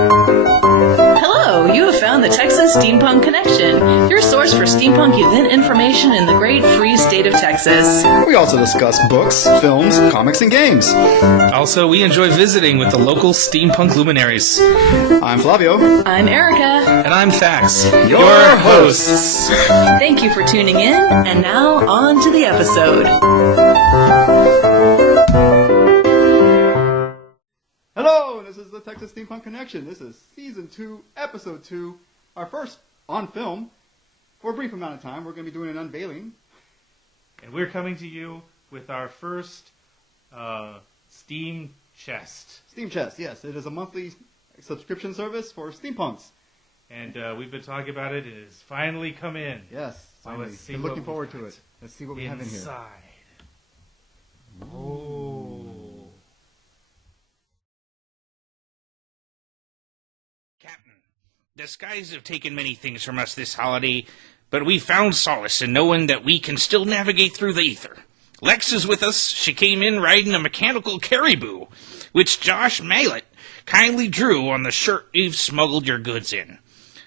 Hello, you have found the Texas Steampunk Connection, your source for steampunk event information in the great free state of Texas. We also discuss books, films, comics, and games. Also, we enjoy visiting with the local steampunk luminaries. I'm Flavio. I'm Erica. And I'm Thax, Your hosts. Thank you for tuning in, and now on to the episode. Hello, this is the Texas Steampunk Connection. This is Season 2, Episode 2, our first on film. For a brief amount of time, we're going to be doing an unveiling. And we're coming to you with our first Steamchest. Steamchest, yes. It is a monthly subscription service for steampunks. And we've been talking about it. It has finally come in. Yes, So finally. let's see Been what looking we've forward to got it. Let's see what we have in here. Inside. Oh. Captain, the skies have taken many things from us this holiday, but we found solace in knowing that we can still navigate through the ether. Lex is with us. She came in riding a mechanical caribou, which Josh Mallet kindly drew on the shirt you've smuggled your goods in.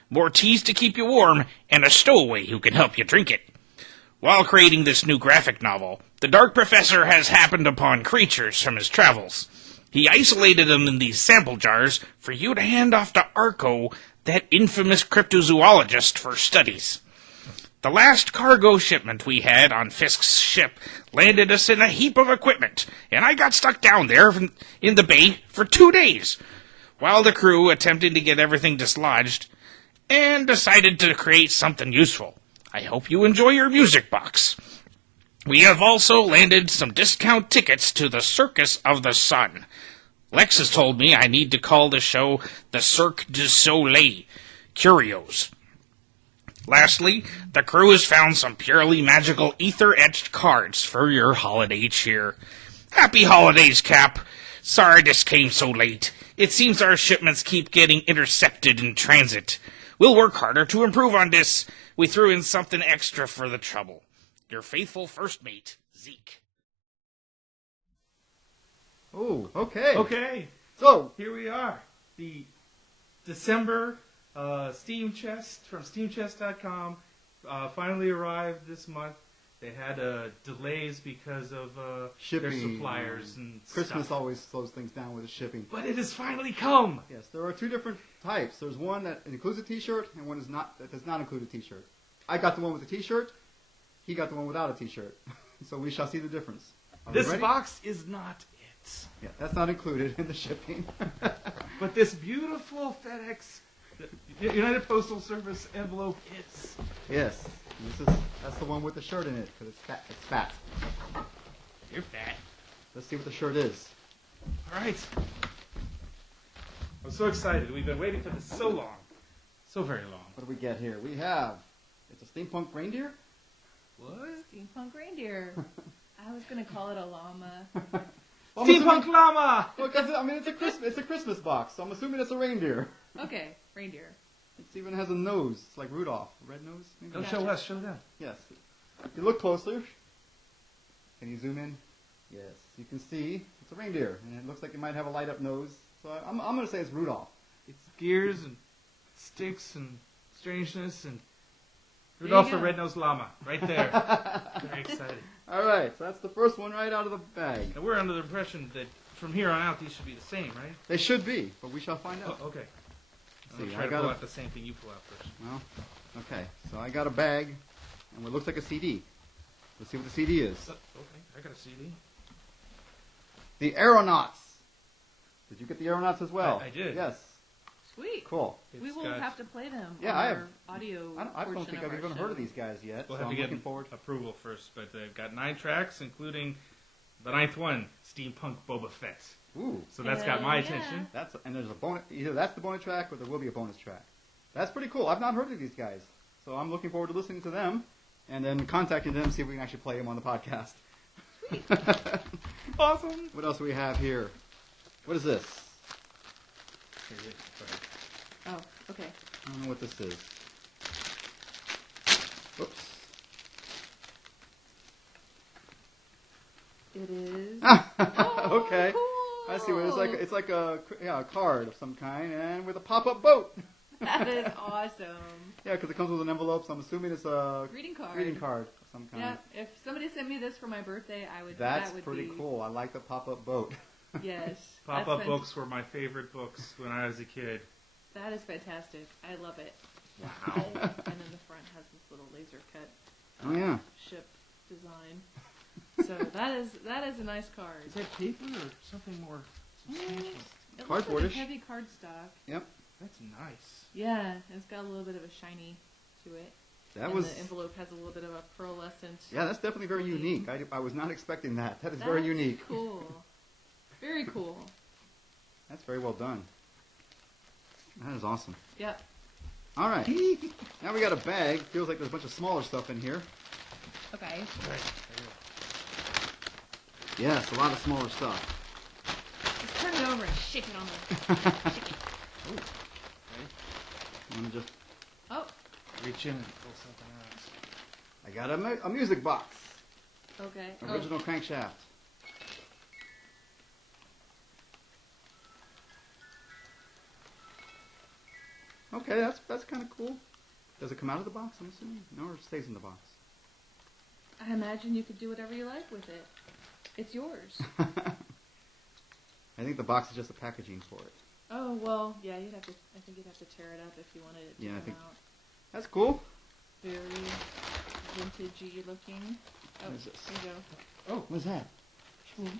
More teas to keep you warm, and a stowaway who can help you drink it. While creating this new graphic novel, the Dark Professor has happened upon creatures from his travels. He isolated them in these sample jars for you to hand off to Arco, that infamous cryptozoologist, for studies. The last cargo shipment we had on Fisk's ship landed us in a heap of equipment, and I got stuck down there in the bay for 2 days, while the crew attempted to get everything dislodged, and decided to create something useful. I hope you enjoy your music box. We have also landed some discount tickets to the Circus of the Sun. Lex has told me I need to call the show the Cirque du Soleil. Curios. Lastly, the crew has found some purely magical ether-etched cards for your holiday cheer. Happy holidays, Cap. Sorry this came so late. It seems our shipments keep getting intercepted in transit. We'll work harder to improve on this. We threw in something extra for the trouble. Your faithful first mate, Zeke. Oh, okay. Okay. So, Here we are. The December Steamchest from Steamchest.com finally arrived this month. They had delays because of their shipping. suppliers and Christmas stuff. always slows things down with the shipping. But it has finally come. Yes, there are two different types. There's one that includes a t-shirt and one that does not include a t-shirt. I got the one with a t-shirt. He got the one without a t-shirt. So we shall see the difference. Are we This ready? box is not it. Yeah, that's not included in the shipping. But this beautiful FedEx, United Postal Service envelope is. Yes, that's the one with the shirt in it because it's fat. It's fat. You're fat. Let's see what the shirt is. All right. I'm so excited. We've been waiting for this so long. So very long. What do we get here? We have, it's a steampunk reindeer. What? Steampunk reindeer. I was gonna call it a llama. Well, I'm Steampunk assuming- llama! Well, 'cause it's a Christmas box, so I'm assuming it's a reindeer. Okay, reindeer. It even has a nose. It's like Rudolph. Red nose, maybe? No, show us, show them. Yes. If you look closer, can you zoom in? Yes. You can see it's a reindeer, and it looks like it might have a light-up nose. So I'm going to say it's Rudolph. It's gears and sticks and strangeness and There Rudolph you the go. Red-Nosed Llama, right there. Very excited. All right, so that's the first one right out of the bag. And we're under the impression that from here on out these should be the same, right? They should be, but we shall find out. Oh, okay. I'm See, going to try I to got pull a- out the same thing you pull out first. Well, okay. So I got a bag, and what looks like a CD. Let's see what the CD is. Okay, I got a CD. The Aeronauts. Did you get the Aeronauts as well? I did. Yes. Sweet. Cool. We It's will got- have to play them Yeah, on I have- our audio I don't portion think of I've our even show. heard of these guys yet, We'll so have I'm to get looking forward. approval first, but they've got 9 tracks, including the 9th one, Steampunk Boba Fett. Ooh, So that's got my Hell yeah. attention. and there's a bonus. Either that's the bonus track, or there will be a bonus track. That's pretty cool. I've not heard of these guys, so I'm looking forward to listening to them, and then contacting them, see if we can actually play them on the podcast. Awesome. What else do we have here? What is this? Oh, okay. I don't know what this is. Whoops. It is. Okay. Cool. I see what it's like. it's like a card of some kind, and with a pop-up boat. That is awesome. Yeah, because it comes with an envelope, so I'm assuming it's a Greeting card. of some kind. Yeah, if somebody sent me this for my birthday, I would. That's that would pretty be, cool. I like the pop-up boat. Yes. Pop-up that's books were my favorite books when I was a kid. That is fantastic. I love it. Wow. And then the front has this little laser cut Oh yeah. ship design. So that is a nice card. Is that paper or something more substantial? It looks like a Cardboardish. heavy cardstock. Yep. That's nice. Yeah, and it's got a little bit of a shiny to it. That and was. the envelope has a little bit of a pearlescent. Yeah, that's definitely very green. unique. I was not expecting that. That is very That's unique. Cool. Very cool. That's very well done. That is awesome. Yep. All right. Now we got a bag. Feels like there's a bunch of smaller stuff in here. Okay. Yes, a lot of smaller stuff. Just turn it over and shake it on the. Shake it. I'm just. Oh. Reach in and pull something else. I got a music box. Okay. Original crankshaft. Okay, that's kind of cool. Does it come out of the box, I'm assuming? No, or it stays in the box? I imagine you could do whatever you like with it. It's yours. I think the box is just the packaging for it. Oh well, yeah. I think you'd have to tear it up if you wanted it to Yeah, I come think- out. That's cool. Very vintagey looking. Oh, What is this? there you go. Oh, what's that? Spoon.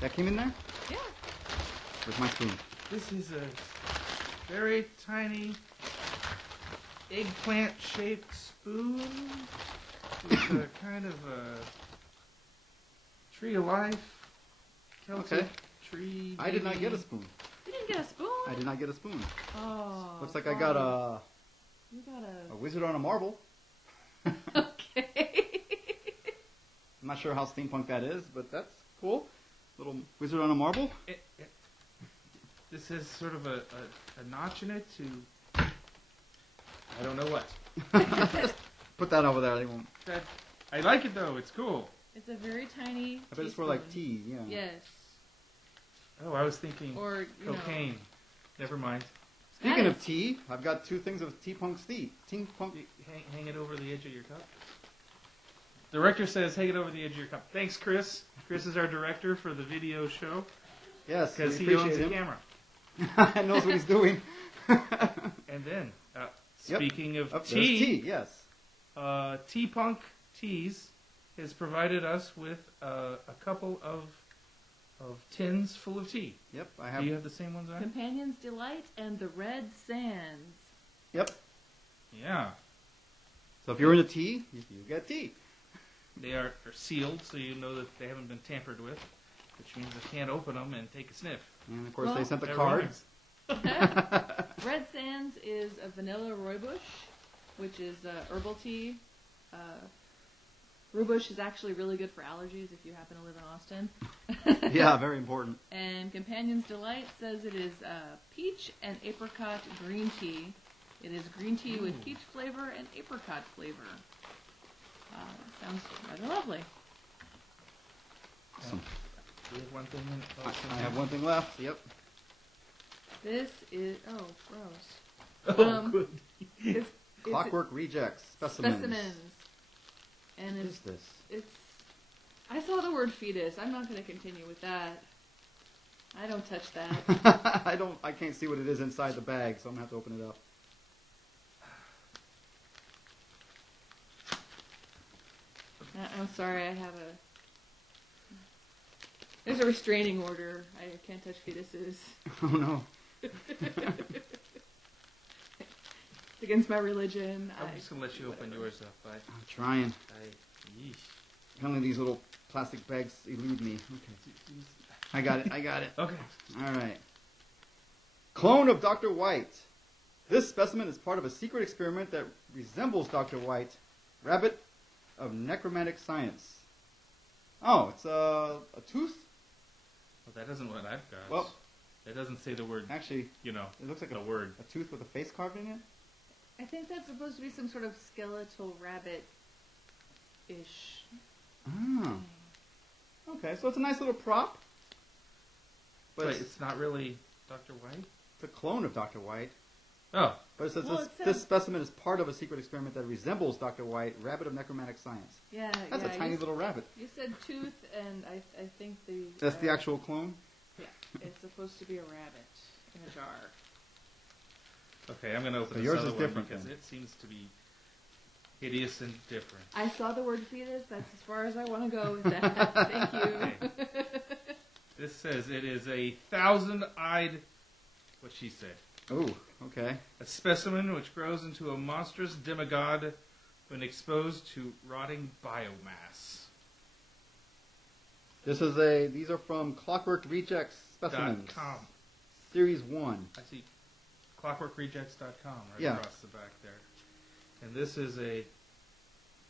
That came in there? Yeah. Where's my spoon? This is a very tiny eggplant-shaped spoon with a kind of a tree of life, Celtic Okay. tree. I did not maybe. get a spoon. You didn't get a spoon? I did not get a spoon. Oh. Looks like I got a You got a wizard on a marble. Okay. I'm not sure how steampunk that is, but that's cool. Little wizard on a marble. This has sort of a notch in it to, I don't know what. Put that over there. They won't. I like it though, it's cool. It's a very tiny. I bet it's for like teaspoon. tea. Yeah. Yes. Oh, I was thinking Or cocaine. Never mind. Speaking Nice. of tea, I've got two things of T-Punk Steve. T-Punk. Hang it over the edge of your cup. Director says, hang it over the edge of your cup. Thanks, Chris. Chris is our director for the video show Yes, because we he owns appreciate the him. camera. Knows what he's doing. And then, Yep. speaking of There's tea, tea. Yes. T-Punk Teas has provided us with a couple of tins full of tea. Yep. I Do have. you have the same ones on? Companion's Delight and the Red Sands. Yep. Yeah. So if you're into tea, you get tea. They are sealed, so you know that they haven't been tampered with, which means I can't open them and take a sniff. And of course, Well, they sent the That card. rhymes. Red Sands is a vanilla rooibos, which is herbal tea. Rooibos is actually really good for allergies if you happen to live in Austin. Yeah, very important. And Companion's Delight says it is peach and apricot green tea. It is green tea with peach flavor and apricot flavor. Sounds rather lovely. Awesome. We have one thing in. I have one thing left. Yep. This is gross. Oh, good. It's Clockwork Rejects specimens. And What is this? it's. I saw the word fetus. I'm not going to continue with that. I don't touch that. I can't see what it is inside the bag, so I'm gonna have to open it up. I'm sorry. I have a. There's a restraining order. I can't touch fetuses. Oh no. It's against my religion. I'm just gonna let you open yours up. I'm trying. Yeesh. Apparently these little plastic bags elude me. Okay. I got it. Okay. All right. Clone of Dr. White. This specimen is part of a secret experiment that resembles Dr. White, rabbit of necromantic science. Oh, it's a tooth? Well, that isn't what I've got. Well, that doesn't say the word. actually, You know, it looks like the word. a tooth with a face carved in it. I think that's supposed to be some sort of skeletal rabbit-ish. Ah. Okay, so it's a nice little prop. But Wait, it's not really Dr. White? it's a clone of Dr. White. Oh, But it says Well, this, it says- this specimen is part of a secret experiment that resembles Dr. White, rabbit of necromantic science. Yeah, That's yeah, a tiny little rabbit. You said tooth, and I think the... That's the actual clone? Yeah, it's supposed to be a rabbit in a jar. okay, I'm going to open So this yours other is one different because then. it seems to be hideous and different. I saw the word fetus. That's as far as I want to go with that. Thank you. This says it is a 1,000-eyed, what she said, Oh, okay. a specimen which grows into a monstrous demigod when exposed to rotting biomass. These are from Clockwork Rejects Specimens. .com. Series 1. I see clockworkrejects.com right Yeah. across the back there. And this is a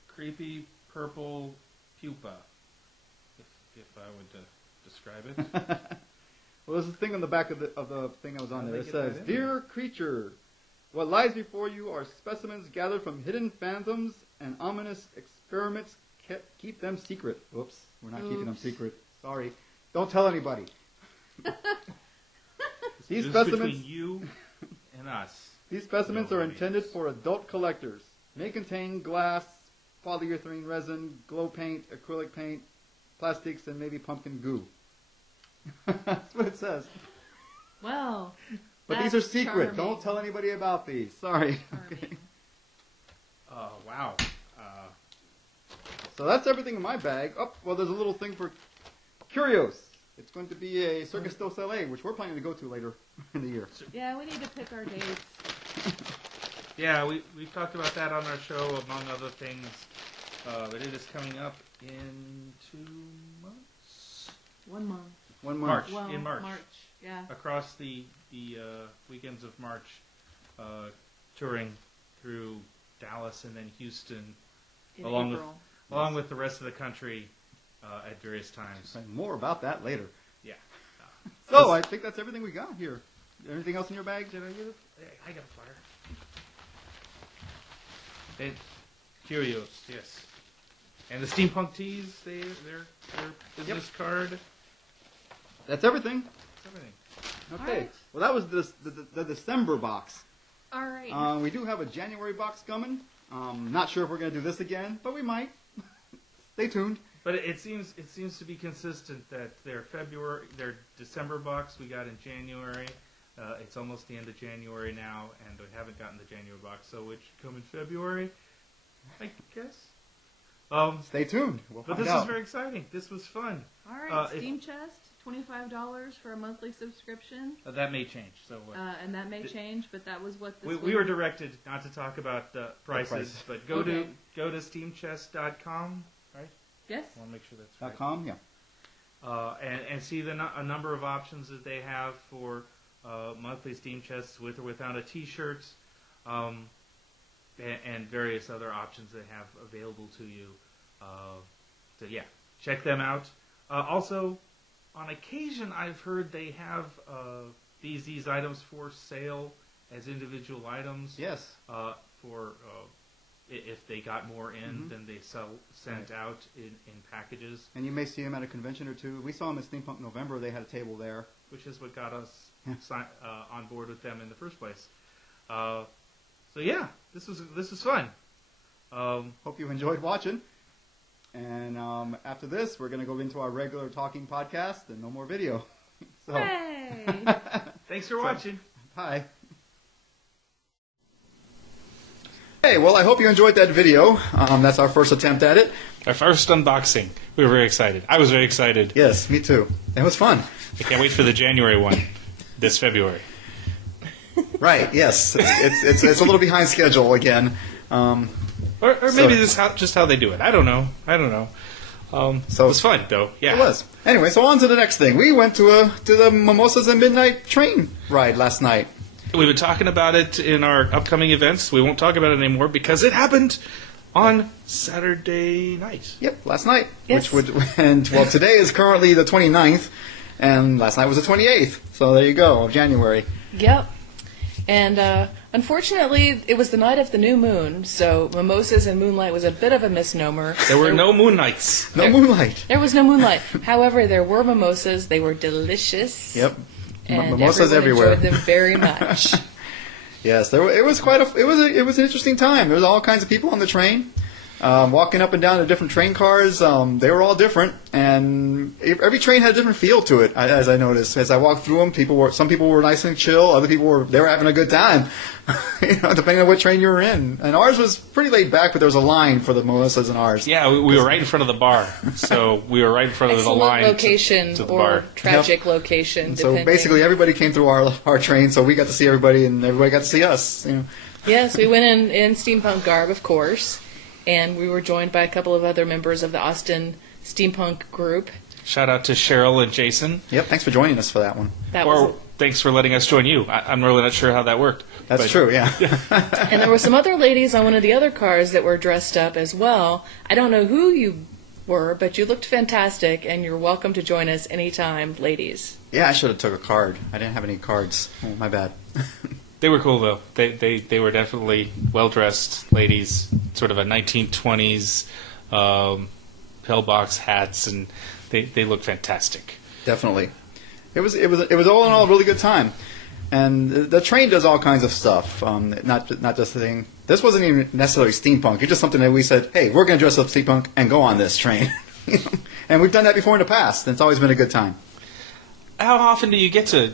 creepy purple pupa, if I would describe it. Well, there's a thing on the back of the thing that was on How'd there. they It get that says, in "Dear creature, what lies before you are specimens gathered from hidden phantoms and ominous experiments. Keep them secret." Whoops, we're not keeping them Oops. secret. Sorry. Don't tell anybody. These This is specimens, between you and us. these specimens No are audience. intended for adult collectors. May contain glass, polyurethane resin, glow paint, acrylic paint, plastics, and maybe pumpkin goo. That's what it says. Well, But these that's are secret. charming. Don't tell anybody about these. Sorry. Okay. Charming. Wow. So that's everything in my bag. Oh, well, there's a little thing for Curios. It's going to be a Circus du Soleil, which we're planning to go to later in the year. Yeah, we need to pick our dates. Yeah, we've talked about that on our show, among other things. But it is coming up in 2 months? 1 month. 1 month. March. Well, In March. Yeah. Across the weekends of March, touring through Dallas and then Houston, In along April. along with the rest of the country at various times. And more about that later. Yeah. So I think that's everything we got here. Anything else in your bag? Did I get it? I got a flyer. And Curios, yes. And the steampunk tees, their business card, That's everything. everything. Okay. All right. Well, that was the December box. All right. We do have a January box coming. Not sure if we're going to do this again, but we might. Stay tuned. But it seems to be consistent that their December box we got in January. It's almost the end of January now, and we haven't gotten the January box, so it should come in February, I guess. Stay tuned. We'll But find this out. is very exciting. This was fun. All right. if- Steamchest, $25 for a monthly subscription. That may change. So And that may change, but that was what this we was. were directed not to talk about the prices, price. but go Okay. to steamchest.com, right? Yes. I want to make sure that's right. .com, yeah. And see a number of options that they have for monthly steam chests with or without a T-shirt, and various other options they have available to you. So yeah, check them out. Also, on occasion, I've heard they have these items for sale as individual items. Yes. For if they got more in, then they sent Right. out in packages. And you may see them at a convention or two. We saw them at Steampunk November. They had a table there. Which is what got us on board with them in the first place. So yeah, this was fun. Hope you enjoyed watching. And after this, we're going to go into our regular talking podcast and no more video. So, Hey. Thanks for watching. hi. Hey, well, I hope you enjoyed that video. That's our first attempt at it. Our first unboxing. We were very excited. I was very excited. Yes, me too. It was fun. I can't wait for the January one this February. Right, yes. It's a little behind schedule again. Or maybe So- this is just how they do it. I don't know. So- it was fun, though. Yeah. It was. Anyway, so on to the next thing. We went to the Mimosas and Midnight train ride last night. We've been talking about it in our upcoming events. We won't talk about it anymore because it happened on Saturday night. Yep, last night. Yes. Well, today is currently the 29th, and last night was the 28th. So there you go, of January. Yep. And Unfortunately, it was the night of the new moon, so mimosas and moonlight was a bit of a misnomer. There were no moon nights. No moonlight. There was no moonlight. However, there were mimosas. They were delicious. Yep. And Mimosas everyone everywhere. enjoyed them very much. Yes, it was an interesting time. There was all kinds of people on the train, walking up and down to different train cars. They were all different, and every train had a different feel to it. As I noticed, as I walked through them, some people were nice and chill. Other people were having a good time, depending on what train you were in. And ours was pretty laid back, but there was a line for the mimosas in ours. Yeah, we were right in front of the bar, so we were right in front of the Excellent line location to the or bar. tragic location. So depending. basically, everybody came through our train, so we got to see everybody, and everybody got to see us. Yes, we went in steampunk garb, of course, and we were joined by a couple of other members of the Austin steampunk group. Shout out to Cheryl and Jason. Yep, thanks for joining us for that one. That Or was, thanks for letting us join you. I'm really not sure how that worked. That's but- true, yeah. and there were some other ladies on one of the other cars that were dressed up as well. I don't know who you were, but you looked fantastic, and you're welcome to join us anytime, ladies. Yeah, I should have took a card. I didn't have any cards. Oh, my bad. They were cool though. They were definitely well dressed ladies, sort of a 1920s pillbox hats, and they looked fantastic. Definitely. It was all in all a really good time. And the train does all kinds of stuff. Not just the thing. This wasn't even necessarily steampunk. It's just something that we said, hey, we're going to dress up steampunk and go on this train. And we've done that before in the past, and it's always been a good time. How often do you get to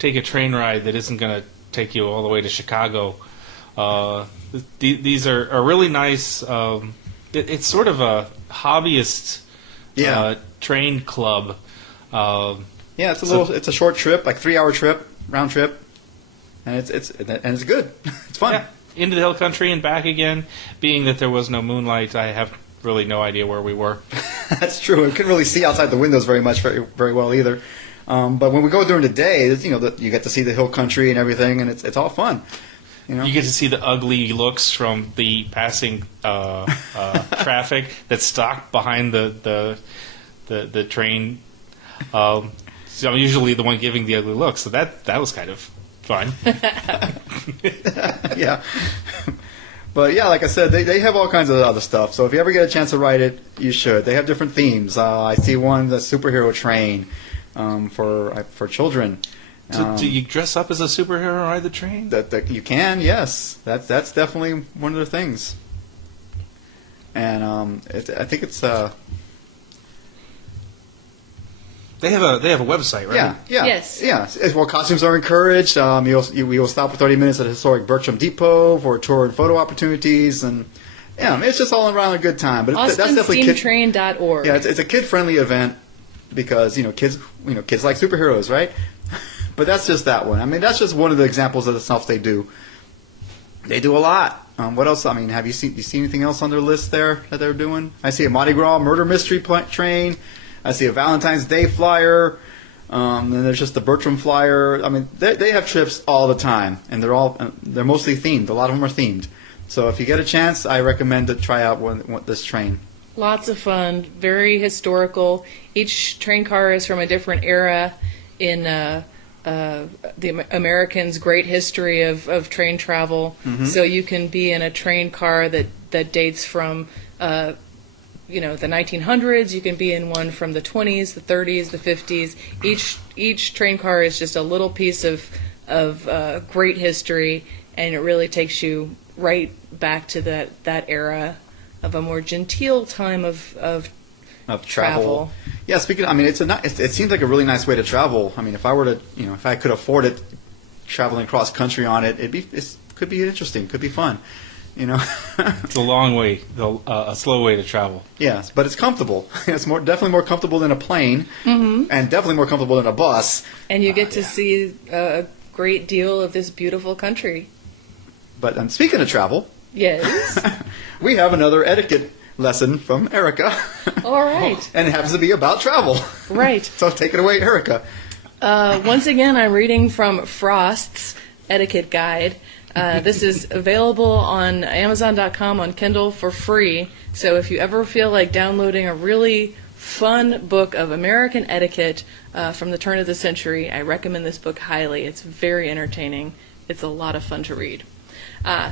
take a train ride that isn't going to take you all the way to Chicago? These are really nice. It's sort of a hobbyist train club. Yeah, it's a short trip, like 3-hour trip, round trip, and it's good. It's fun. Yeah, into the hill country and back again. Being that there was no moonlight, I have really no idea where we were. That's true. We couldn't really see outside the windows very well either. But when we go during the day, you get to see the hill country and everything, and it's all fun. You get to see the ugly looks from the passing traffic that's stocked behind the train. So I'm usually the one giving the ugly looks, so that was kind of fun. Yeah. But yeah, like I said, they have all kinds of other stuff. So if you ever get a chance to ride it, you should. They have different themes. I see one, the superhero train for children. Do you dress up as a superhero and ride the train? That you can, yes. That's definitely one of the things. And I think it's They have a website, right? yeah. Yes. Yeah. Well, costumes are encouraged. We will stop for 30 minutes at historic Bertram Depot for tour and photo opportunities, and it's just all around a good time. But that's definitely AustinSteamtrain.org. Yeah, it's a kid-friendly event because kids like superheroes, right? But that's just that one. I mean, that's just one of the examples of the stuff they do. They do a lot. What else? I mean, have you seen anything else on their list there that they're doing? I see a Mardi Gras murder mystery train. I see a Valentine's Day flyer. Then there's just the Bertram flyer. I mean, they have trips all the time, and they're mostly themed. A lot of them are themed. So if you get a chance, I recommend to try out this train. Lots of fun, very historical. Each train car is from a different era in the Americans' great history of train travel. Mm-hmm. So you can be in a train car that dates from the 1900s. You can be in one from the 20s, the 30s, the 50s. Each train car is just a little piece of great history, and it really takes you right back to that era of a more genteel time of travel. Yeah, it seems like a really nice way to travel. I mean, if I could afford it, traveling cross country on it, it could be interesting, could be fun. It's a long way, a slow way to travel. Yes, but it's comfortable. It's definitely more comfortable than a plane, and definitely more comfortable than a bus. And you get to see a great deal of this beautiful country. But speaking of travel, yes, we have another etiquette lesson from Erica. All right. And it happens to be about travel. Right. So take it away, Erica. Once again, I'm reading from Frost's Etiquette Guide. This is available on Amazon.com on Kindle for free. So if you ever feel like downloading a really fun book of American etiquette from the turn of the century, I recommend this book highly. It's very entertaining It's a lot of fun to read.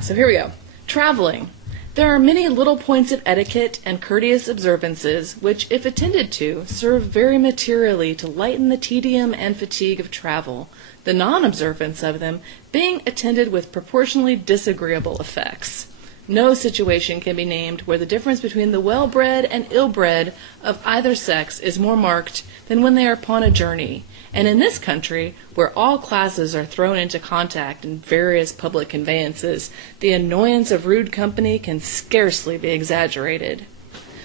So here we go. Traveling. There are many little points of etiquette and courteous observances which, if attended to, serve very materially to lighten the tedium and fatigue of travel, the non-observance of them being attended with proportionally disagreeable effects. No situation can be named where the difference between the well-bred and ill-bred of either sex is more marked than when they are upon a journey, and in this country, where all classes are thrown into contact in various public conveyances, the annoyance of rude company can scarcely be exaggerated.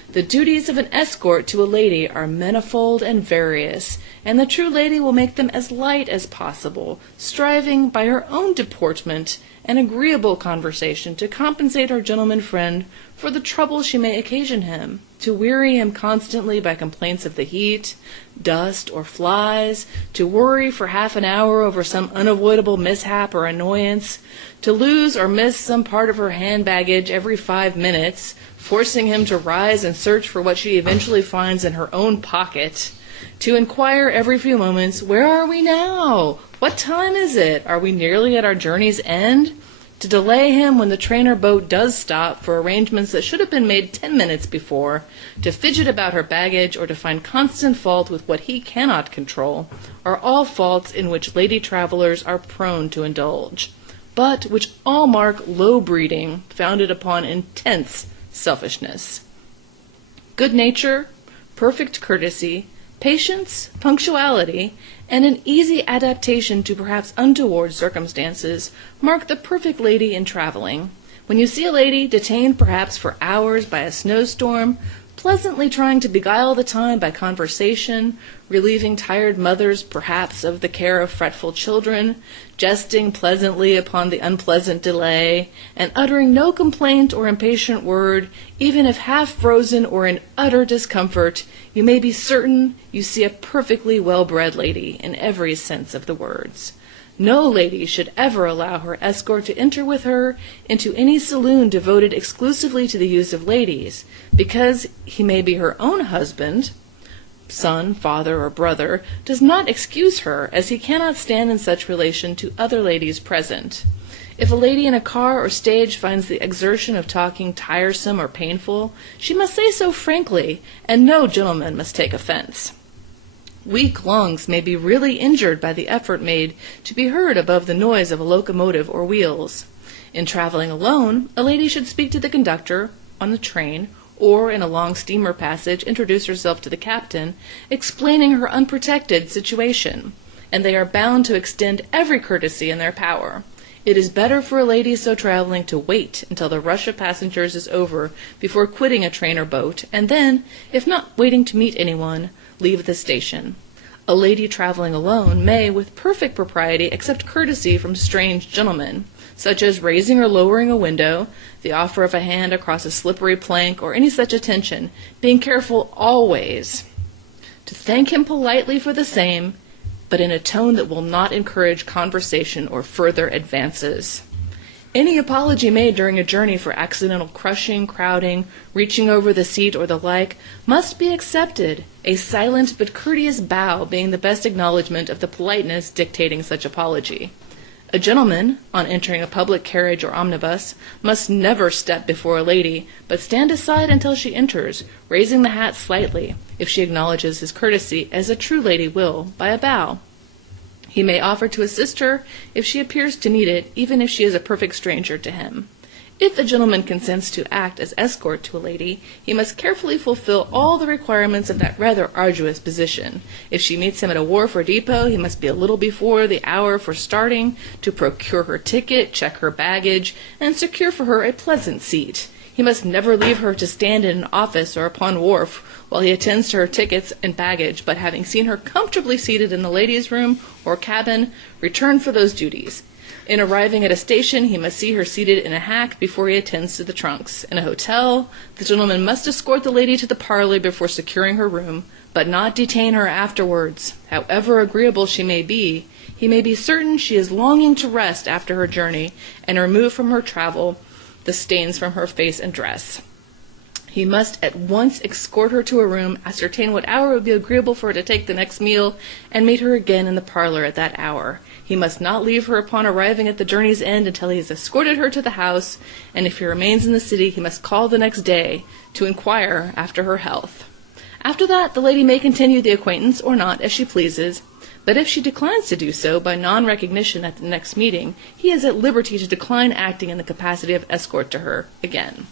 The duties of an escort to a lady are manifold and various, and the true lady will make them as light as possible, striving by her own deportment and agreeable conversation to compensate her gentleman friend for the trouble she may occasion him, to weary him constantly by complaints of the heat, dust, or flies, to worry for half an hour over some unavoidable mishap or annoyance, to lose or miss some part of her hand baggage every 5 minutes, forcing him to rise and search for what she eventually finds in her own pocket, to inquire every few moments, "Where are we now? What time is it? Are we nearly at our journey's end?" To delay him when the train or boat does stop for arrangements that should have been made 10 minutes before, to fidget about her baggage, or to find constant fault with what he cannot control, are all faults in which lady travelers are prone to indulge, but which all mark low breeding founded upon intense selfishness. Good nature, perfect courtesy, patience, punctuality, and an easy adaptation to perhaps untoward circumstances mark the perfect lady in traveling. When you see a lady detained perhaps for hours by a snowstorm, pleasantly trying to beguile the time by conversation, relieving tired mothers perhaps of the care of fretful children, jesting pleasantly upon the unpleasant delay, and uttering no complaint or impatient word, even if half frozen or in utter discomfort, you may be certain you see a perfectly well-bred lady in every sense of the words. No lady should ever allow her escort to enter with her into any saloon devoted exclusively to the use of ladies, because he may be her own husband, son, father, or brother, does not excuse her, as he cannot stand in such relation to other ladies present. If a lady in a car or stage finds the exertion of talking tiresome or painful, she must say so frankly, and no gentleman must take offense. Weak lungs may be really injured by the effort made to be heard above the noise of a locomotive or wheels. In traveling alone, a lady should speak to the conductor on the train, or in a long steamer passage introduce herself to the captain, explaining her unprotected situation, and they are bound to extend every courtesy in their power. It is better for a lady so traveling to wait until the rush of passengers is over before quitting a train or boat, and then, if not waiting to meet anyone, leave the station. A lady traveling alone may, with perfect propriety, accept courtesy from strange gentlemen, such as raising or lowering a window, the offer of a hand across a slippery plank, or any such attention, being careful always to thank him politely for the same, but in a tone that will not encourage conversation or further advances. Any apology made during a journey for accidental crushing, crowding, reaching over the seat, or the like, must be accepted, a silent but courteous bow being the best acknowledgment of the politeness dictating such apology. A gentleman, on entering a public carriage or omnibus, must never step before a lady, but stand aside until she enters, raising the hat slightly, if she acknowledges his courtesy, as a true lady will, by a bow. He may offer to assist her if she appears to need it, even if she is a perfect stranger to him. If a gentleman consents to act as escort to a lady, he must carefully fulfill all the requirements of that rather arduous position. If she meets him at a wharf or depot, he must be a little before the hour for starting, to procure her ticket, check her baggage, and secure for her a pleasant seat. He must never leave her to stand in an office or upon wharf while he attends to her tickets and baggage, but having seen her comfortably seated in the ladies' room or cabin, return for those duties. In arriving at a station, he must see her seated in a hack before he attends to the trunks. In a hotel, the gentleman must escort the lady to the parlor before securing her room, but not detain her afterwards. However agreeable she may be, he may be certain she is longing to rest after her journey, and remove from her travel the stains from her face and dress. He must at once escort her to her room, ascertain what hour would be agreeable for her to take the next meal, and meet her again in the parlor at that hour. He must not leave her upon arriving at the journey's end until he has escorted her to the house, and if he remains in the city, he must call the next day to inquire after her health. After that, the lady may continue the acquaintance or not, as she pleases, but if she declines to do so by non-recognition at the next meeting, he is at liberty to decline acting in the capacity of escort to her again.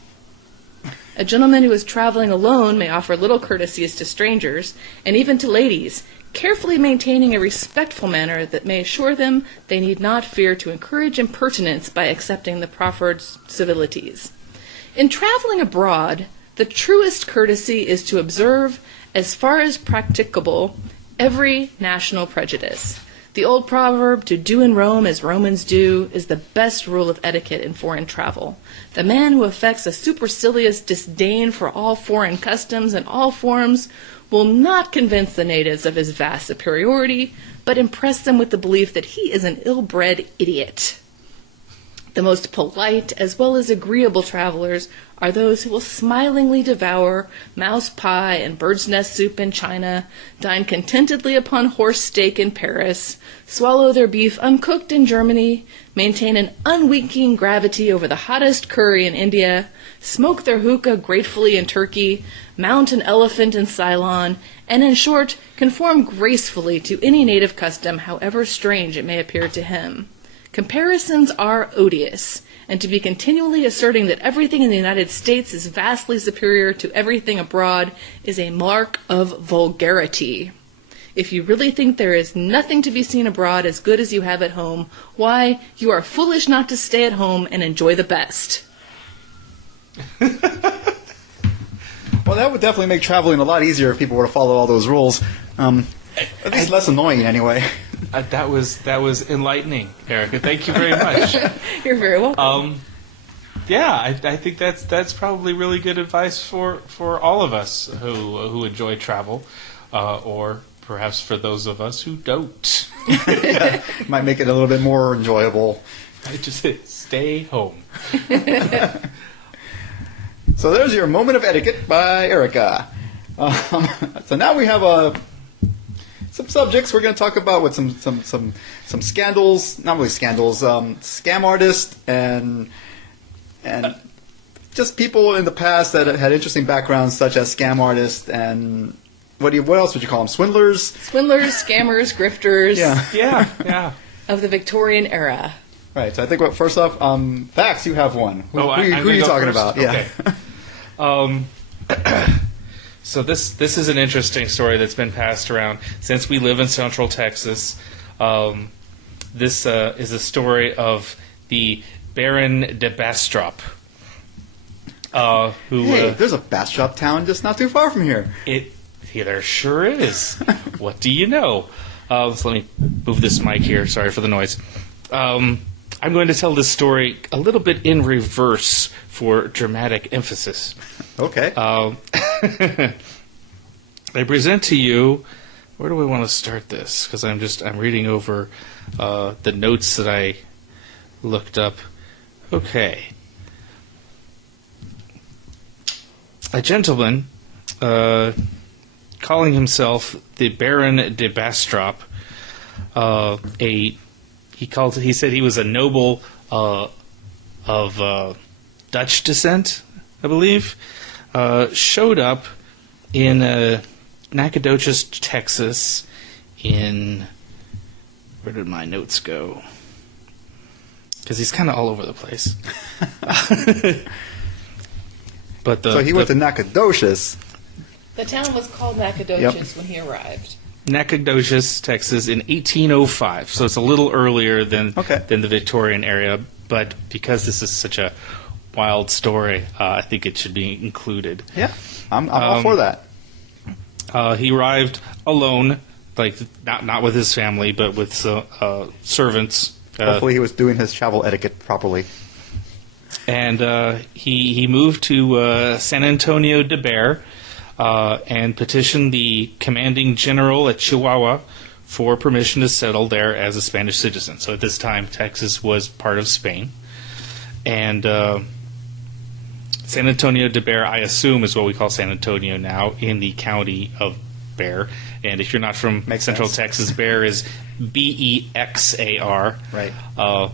A gentleman who is traveling alone may offer little courtesies to strangers, and even to ladies, carefully maintaining a respectful manner that may assure them they need not fear to encourage impertinence by accepting the proffered civilities. In traveling abroad, the truest courtesy is to observe, as far as practicable, every national prejudice. The old proverb, to do in Rome as Romans do, is the best rule of etiquette in foreign travel. The man who affects a supercilious disdain for all foreign customs and all forms will not convince the natives of his vast superiority, but impress them with the belief that he is an ill-bred idiot. The most polite as well as agreeable travelers are those who will smilingly devour mouse pie and bird's nest soup in China, dine contentedly upon horse steak in Paris, swallow their beef uncooked in Germany, maintain an unwinking gravity over the hottest curry in India, smoke their hookah gratefully in Turkey, mount an elephant in Ceylon, and in short, conform gracefully to any native custom, however strange it may appear to him. Comparisons are odious, and to be continually asserting that everything in the United States is vastly superior to everything abroad is a mark of vulgarity. If you really think there is nothing to be seen abroad as good as you have at home, why, you are foolish not to stay at home and enjoy the best. Well, that would definitely make traveling a lot easier if people were to follow all those rules. At least less annoying, anyway. That was enlightening, Erica. Thank you very much. You're very welcome. I think that's probably really good advice for all of us who enjoy travel, or perhaps for those of us who don't. Yeah, might make it a little bit more enjoyable. I just stay home. So there's your moment of etiquette by Erica. So now we have some subjects we're going to talk about with some scandals, not really scandals, scam artists and just people in the past that had interesting backgrounds, such as scam artists and what else would you call them? Swindlers, Scammers, grifters. Yeah. Of the Victorian era. Right. So I think first off, Vax, you have one. Who are you talking about? Okay. So this is an interesting story that's been passed around since we live in Central Texas. This is a story of the Baron de Bastrop. There's a Bastrop town just not too far from here. There sure is. What do you know? So let me move this mic here. Sorry for the noise. I'm going to tell this story a little bit in reverse for dramatic emphasis. Okay. I present to you. Where do we want to start this? Because I'm reading over the notes that I looked up. Okay. A gentleman calling himself the Baron de Bastrop, he said he was a noble of Dutch descent, I believe, showed up in Nacogdoches, Texas, where did my notes go? Because he's kind of all over the place. So he went to Nacogdoches. The town was called Nacogdoches when he arrived. Nacogdoches, Texas, in 1805. So it's a little earlier than the Victorian era, but because this is such a wild story, I think it should be included. Yeah, I'm all for that. He arrived alone, like not with his family, but with servants. Hopefully he was doing his travel etiquette properly. And he moved to San Antonio de Bexar and petitioned the commanding general at Chihuahua for permission to settle there as a Spanish citizen. So at this time, Texas was part of Spain. And San Antonio de Bexar, I assume, is what we call San Antonio now, in the county of Bexar. And if you're not from Central Texas, Bexar is Bexar. Right. I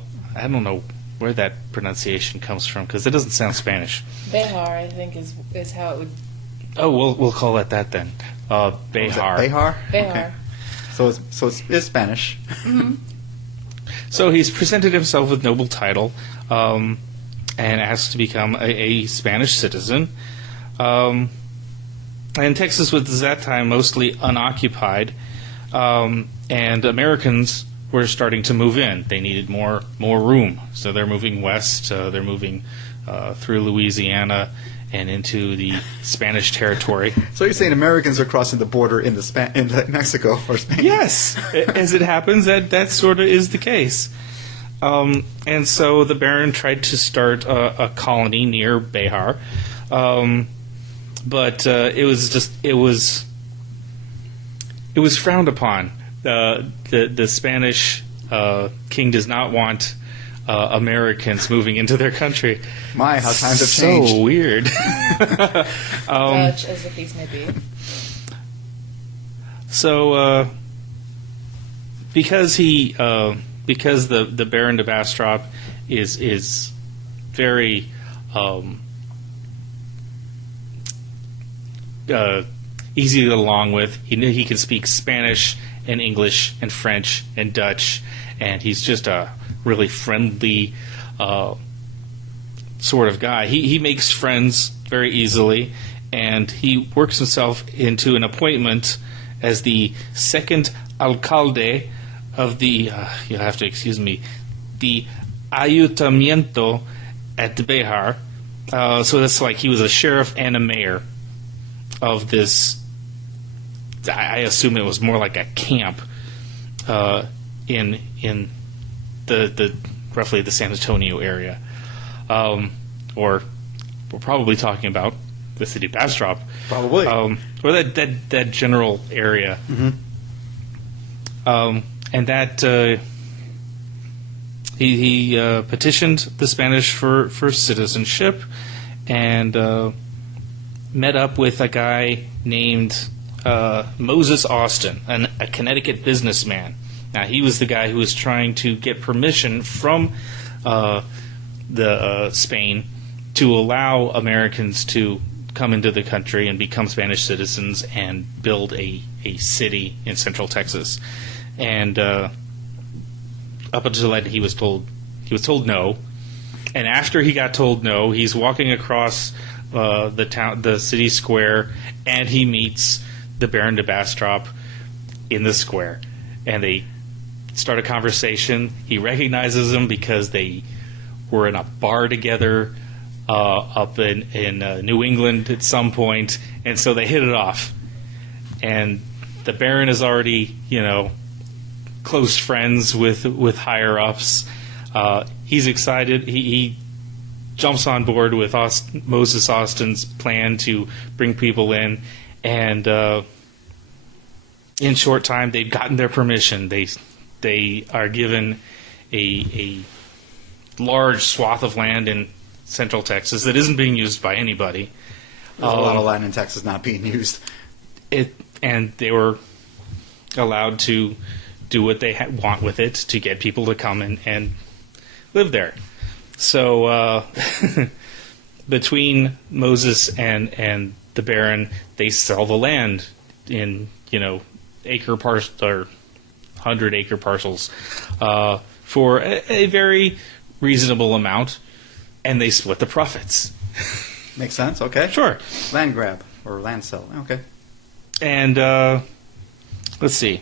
don't know where that pronunciation comes from, because it doesn't sound Spanish. Behar, I think, is how it would. Oh, we'll call it that then. Bexar. Behar? Behar. Okay. So it's Spanish. So he's presented himself with noble title, and asked to become a Spanish citizen. And Texas was at that time mostly unoccupied, and Americans were starting to move in. They needed more room, so they're moving west. They're moving through Louisiana and into the Spanish territory. So you're saying Americans are crossing the border in Mexico or Spain? Yes, as it happens, that sort of is the case. And so the Baron tried to start a colony near Bexar, but it was frowned upon. The Spanish king does not want Americans moving into their country. My, how times have changed. So weird. Dutch, as the case may be. So, because the Baron de Bastrop is very easy to get along with. He can speak Spanish and English and French and Dutch, and he's just a really friendly sort of guy. He makes friends very easily, and he works himself into an appointment as the second alcalde of the, you'll have to excuse me, the ayuntamiento at Bexar. So that's like he was a sheriff and a mayor of this, I assume it was more like a camp in the roughly the San Antonio area. Or we're probably talking about the city of Bastrop. Probably. Or that general area. And that he petitioned the Spanish for citizenship, and met up with a guy named Moses Austin, a Connecticut businessman. Now, he was the guy who was trying to get permission from Spain to allow Americans to come into the country and become Spanish citizens and build a city in Central Texas. And up until then, he was told no. And after he got told no, he's walking across the city square, and he meets the Baron de Bastrop in the square, and they start a conversation. He recognizes him because they were in a bar together up in New England at some point, and so they hit it off. And the Baron is already, close friends with higher ups. He's excited. He jumps on board with Moses Austin's plan to bring people in, and in short time they've gotten their permission. They are given a large swath of land in Central Texas that isn't being used by anybody. There's a lot of land in Texas not being used. And they were allowed to do what they want with it to get people to come and live there. So between Moses and the Baron, they sell the land in acre parcels or 100-acre parcels for a very reasonable amount, and they split the profits. Makes sense. Okay. Sure. Land grab or land sell. Okay. And let's see.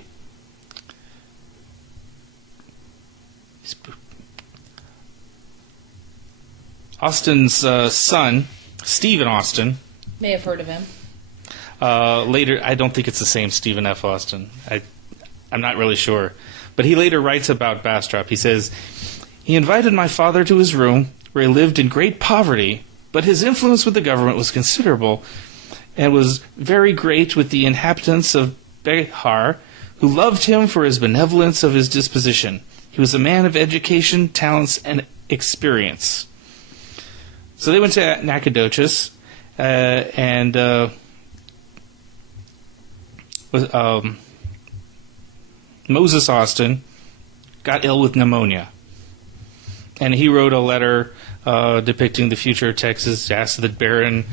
Austin's son, Stephen Austin. May have heard of him. Later, I don't think it's the same Stephen F. Austin. I'm not really sure. But he later writes about Bastrop. He says, "He invited my father to his room, where he lived in great poverty, but his influence with the government was considerable, and was very great with the inhabitants of Bexar, who loved him for his benevolence of his disposition. He was a man of education, talents, and experience." So they went to Nacogdoches, and Moses Austin got ill with pneumonia. And he wrote a letter depicting the future of Texas, asked that Barron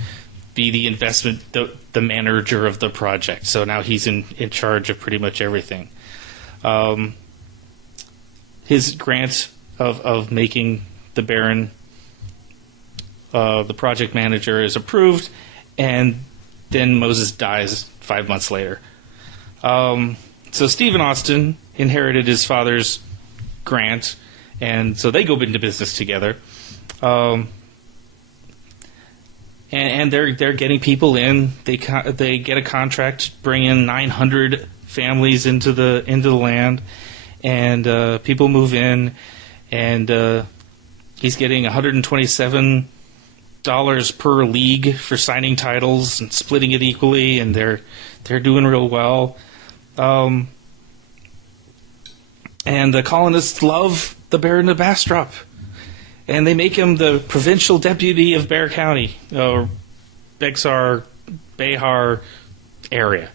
be the investment, the manager of the project. So now he's in charge of pretty much everything. His grant of making the Barron the project manager is approved, and then Moses dies 5 months later. So Stephen Austin inherited his father's grant, and so they go into business together. And they're getting people in. They get a contract to bring in 900 families into the land, and people move in, and he's getting $127 per league for signing titles and splitting it equally, and they're doing real well. And the colonists love the Baron of Bastrop, and they make him the provincial deputy of Bexar County, or Bexar, Behar area.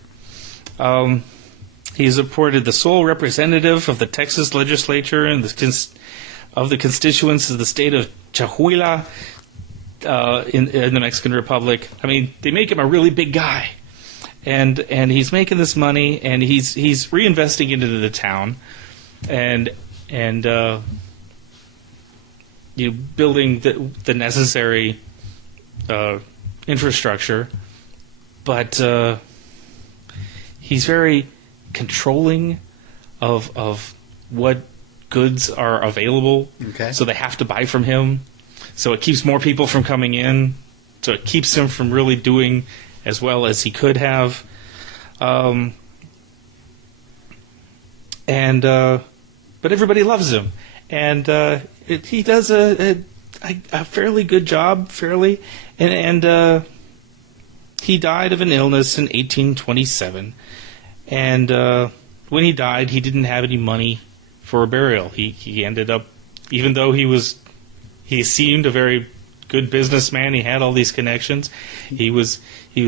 He's appointed the sole representative of the Texas legislature and of the constituents of the state of Chihuahua in the Mexican Republic. I mean, they make him a really big guy, and he's making this money, and he's reinvesting into the town, and building the necessary infrastructure, but he's very controlling of what goods are available. Okay. So they have to buy from him. So it keeps more people from coming in. So it keeps him from really doing as well as he could have. But everybody loves him, and he does a fairly good job, and he died of an illness in 1827. And when he died, he didn't have any money for a burial. He ended up, even though he seemed a very good businessman, he had all these connections, he was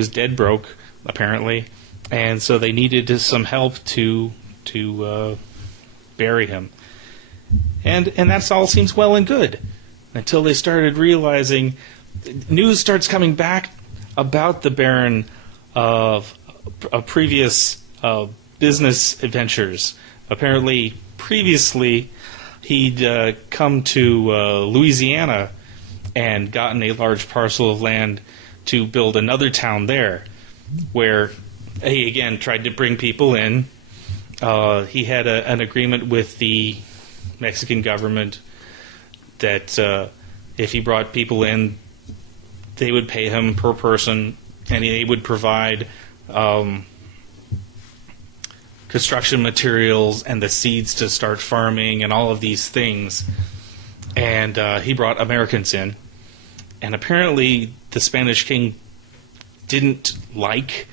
dead broke, apparently, and so they needed some help to bury him. And that all seems well and good until they started realizing news starts coming back about the Baron of previous business adventures. Apparently, previously, he'd come to Louisiana and gotten a large parcel of land to build another town there, where he again tried to bring people in. He had an agreement with the Mexican government that if he brought people in, they would pay him per person, and they would provide construction materials and the seeds to start farming and all of these things. And he brought Americans in. And apparently the Spanish king didn't like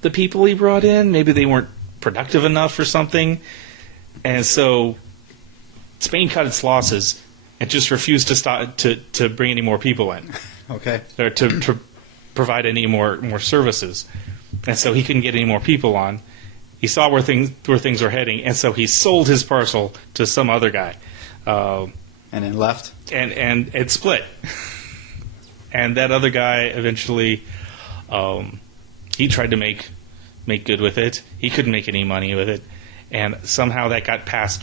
the people he brought in. Maybe they weren't productive enough or something. And so Spain cut its losses and just refused to bring any more people in. Okay. Or to provide any more services. And so he couldn't get any more people on. He saw where things were heading, and so he sold his parcel to some other guy. And then left? And it split. And that other guy eventually, he tried to make good with it. He couldn't make any money with it. And somehow that got passed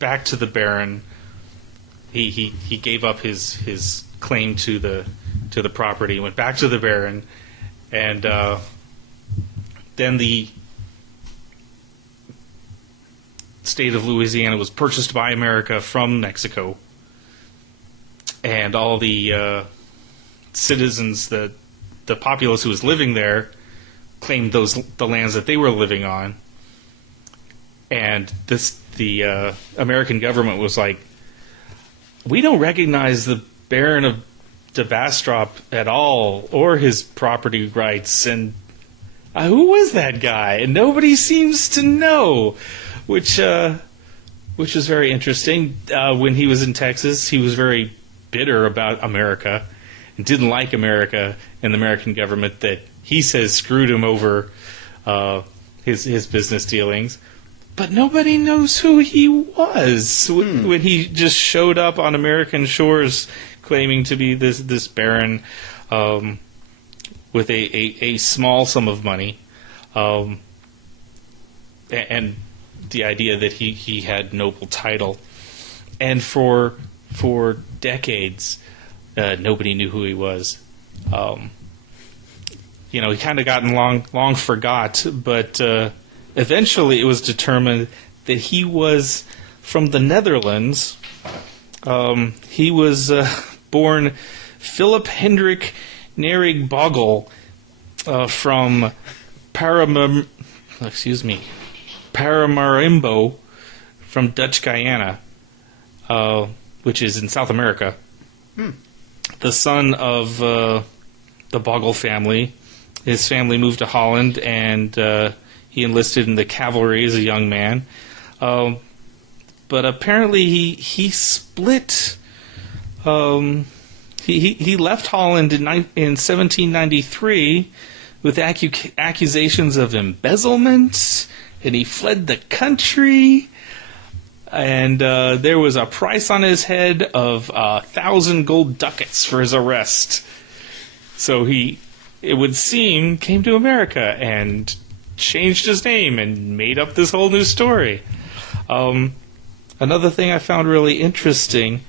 back to the Baron. He gave up his claim to the property, went back to the Baron, and then the state of Louisiana was purchased by America from Mexico, and all the citizens, the populace who was living there, claimed the lands that they were living on, and the American government was like, we don't recognize the Baron of de Bastrop at all, or his property rights, and who was that guy? And nobody seems to know. Which is very interesting. When he was in Texas, he was very bitter about America, and didn't like America and the American government, that he says screwed him over his business dealings. But nobody knows who he was when he just showed up on American shores claiming to be this baron with a small sum of money, and the idea that he had noble title. And for decades, nobody knew who he was. He kind of gotten long forgot, but eventually it was determined that he was from the Netherlands. He was born Philip Hendrik Nerig Bogle from Paramaribo from Dutch Guyana, which is in South America. The son of the Bogle family. His family moved to Holland, and he enlisted in the cavalry as a young man. But apparently he split. He left Holland in 1793 with accusations of embezzlement, and he fled the country. And there was a price on his head of 1,000 gold ducats for his arrest. So he, it would seem, came to America and changed his name and made up this whole new story. Another thing I found really interesting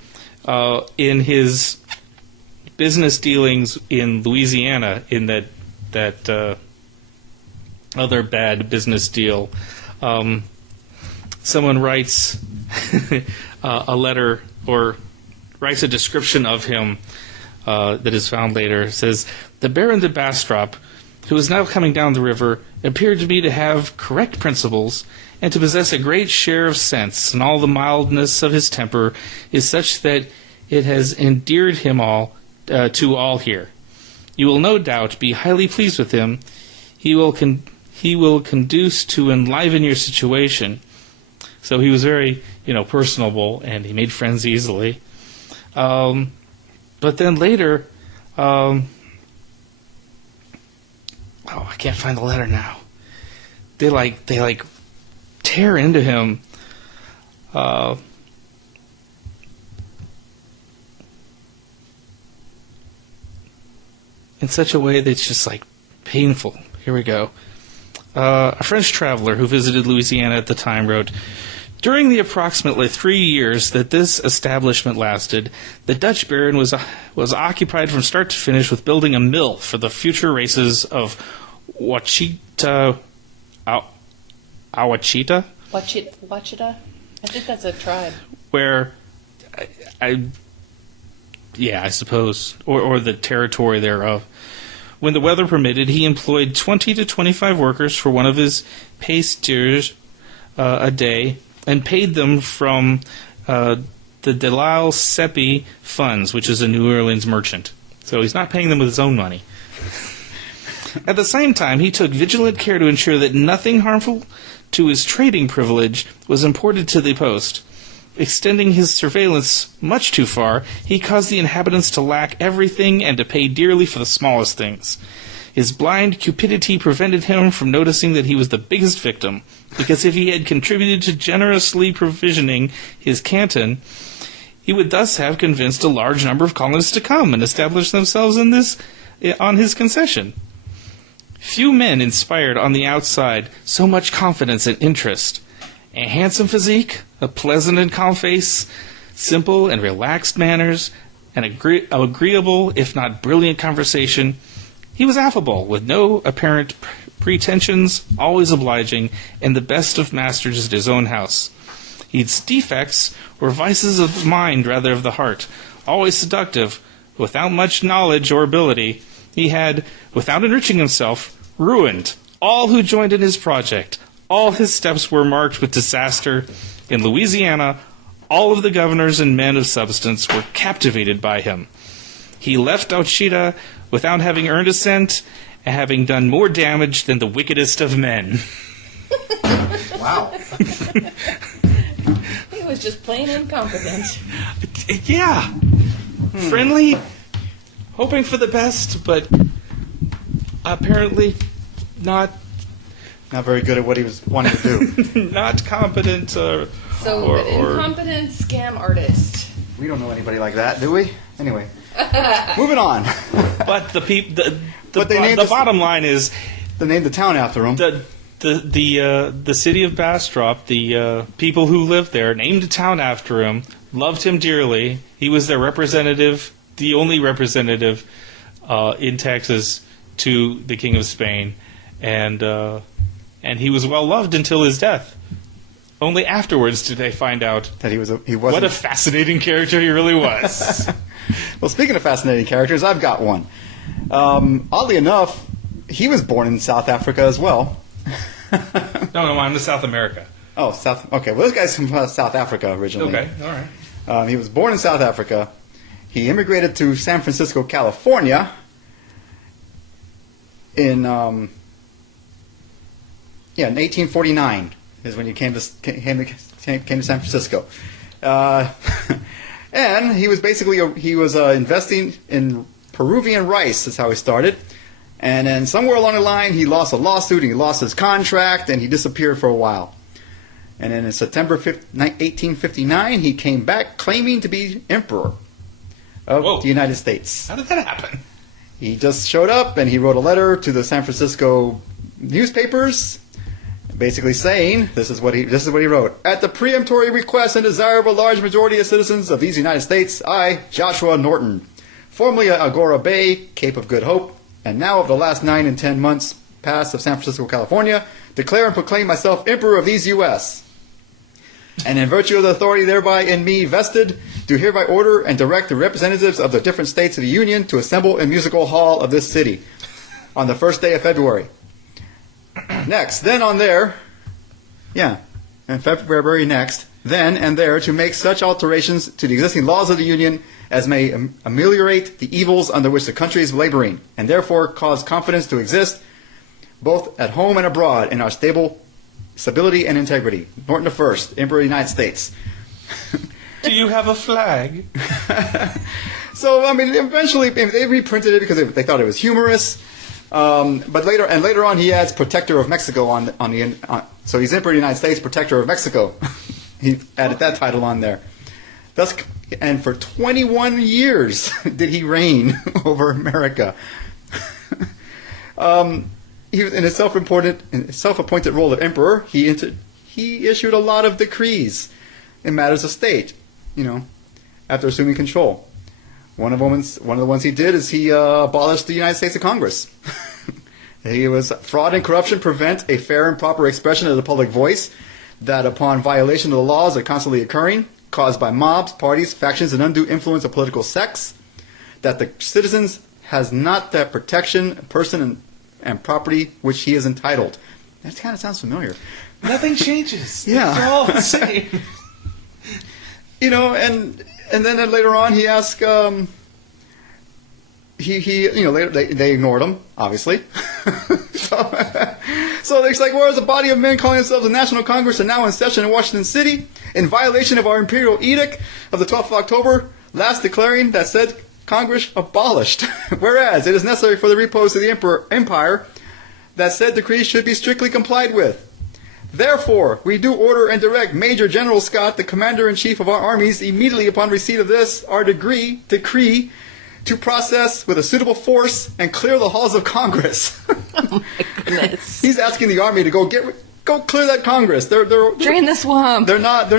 in his business dealings in Louisiana, in that other bad business deal, someone writes a letter or writes a description of him that is found later. It says, "The Baron de Bastrop, who is now coming down the river, appeared to me to have correct principles and to possess a great share of sense, and all the mildness of his temper is such that it has endeared him to all here. You will no doubt be highly pleased with him. He will conduce to enliven your situation." So he was very, personable, and he made friends easily. But then later, I can't find the letter now. They tear into him. In such a way that's just painful. Here we go. A French traveler who visited Louisiana at the time wrote, "During the approximately 3 years that this establishment lasted, the Dutch baron was occupied from start to finish with building a mill for the future races of Ouachita. Wachita? I think that's a tribe. Where, I suppose, or the territory thereof. When the weather permitted, he employed 20 to 25 workers for one of his pastures a day, and paid them from the Delisle Seppi funds, which is a New Orleans merchant. So he's not paying them with his own money. At the same time, he took vigilant care to ensure that nothing harmful to his trading privilege was imported to the post. Extending his surveillance much too far, he caused the inhabitants to lack everything and to pay dearly for the smallest things. His blind cupidity prevented him from noticing that he was the biggest victim, because if he had contributed to generously provisioning his canton, he would thus have convinced a large number of colonists to come and establish themselves on his concession. Few men inspired on the outside so much confidence and interest. A handsome physique, a pleasant and calm face, simple and relaxed manners, and agreeable, if not brilliant conversation. He was affable, with no apparent pretensions, always obliging, and the best of masters at his own house. His defects were vices of mind rather of the heart, always seductive, without much knowledge or ability. He had, without enriching himself, ruined all who joined in his project. All his steps were marked with disaster. In Louisiana, all of the governors and men of substance were captivated by him. He left Ouachita without having earned a cent, and having done more damage than the wickedest of men. Wow. He was just plain incompetent. Yeah. Friendly, hoping for the best, but apparently not Not very good at what he was wanting to do. not competent So, or an incompetent scam artist. We don't know anybody like that, do we? Anyway, moving on. but But they named the this- bottom line is They named the town after him. the city of Bastrop, the people who lived there named a town after him, loved him dearly. He was their representative, the only representative in Texas to the King of Spain, and he was well loved until his death. Only afterwards did they find out That he wasn't. what a fascinating character he really was. Well, speaking of fascinating characters, I've got one. Oddly enough, he was born in South Africa as well. No, I'm to South America. Oh, South. Okay, well, this guy's from South Africa originally. Okay, all right. He was born in South Africa. He immigrated to San Francisco, California in 1849 is when he came to San Francisco. And he was basically investing in Peruvian rice. That's how he started. And then somewhere along the line, he lost a lawsuit, and he lost his contract, and he disappeared for a while. And then in September 1859, he came back claiming to be emperor of Whoa. the United States. How did that happen? He just showed up, and he wrote a letter to the San Francisco newspapers, basically saying, this is what he wrote: "At the peremptory request and desire of a large majority of citizens of these United States, I, Joshua Norton, formerly of Agora Bay, Cape of Good Hope, and now of the last 9 and 10 months past of San Francisco, California, declare and proclaim myself emperor of these U.S. And in virtue of the authority thereby in me vested, do hereby order and direct the representatives of the different states of the Union to assemble in musical hall of this city on the first day of February. Next, then on there, in February next, then and there to make such alterations to the existing laws of the Union as may ameliorate the evils under which the country is laboring, and therefore cause confidence to exist both at home and abroad in our stability and integrity. Norton the First, Emperor of the United States." Do you have a flag? So, I mean, eventually they reprinted it because they thought it was humorous. But later on, he adds "Protector of Mexico" so he's Emperor of the United States, Protector of Mexico. He added that title on there. Thus, and for 21 years did he reign over America. He was in his self-appointed role of emperor. He issued a lot of decrees in matters of state. After assuming control. One of the ones he did is he abolished the United States of Congress. He was fraud and corruption prevent a fair and proper expression of the public voice, that upon violation of the laws are constantly occurring, caused by mobs, parties, factions, and undue influence of political sects, that the citizens has not that protection, person, and property which he is entitled. That kind of sounds familiar. Nothing changes. Yeah. It's all the same. And then later on, he asked. Later they ignored him, obviously. So it's like, whereas a body of men calling themselves the National Congress are now in session in Washington City, in violation of our imperial edict of the 12th of October, last declaring that said Congress abolished. Whereas it is necessary for the repose of the empire that said decree should be strictly complied with. Therefore, we do order and direct Major General Scott, the Commander-in-Chief of our armies, immediately upon receipt of this, our decree, to process with a suitable force and clear the halls of Congress. Oh my goodness. He's asking the army to go clear that Congress. They're Drain the swamp. They're not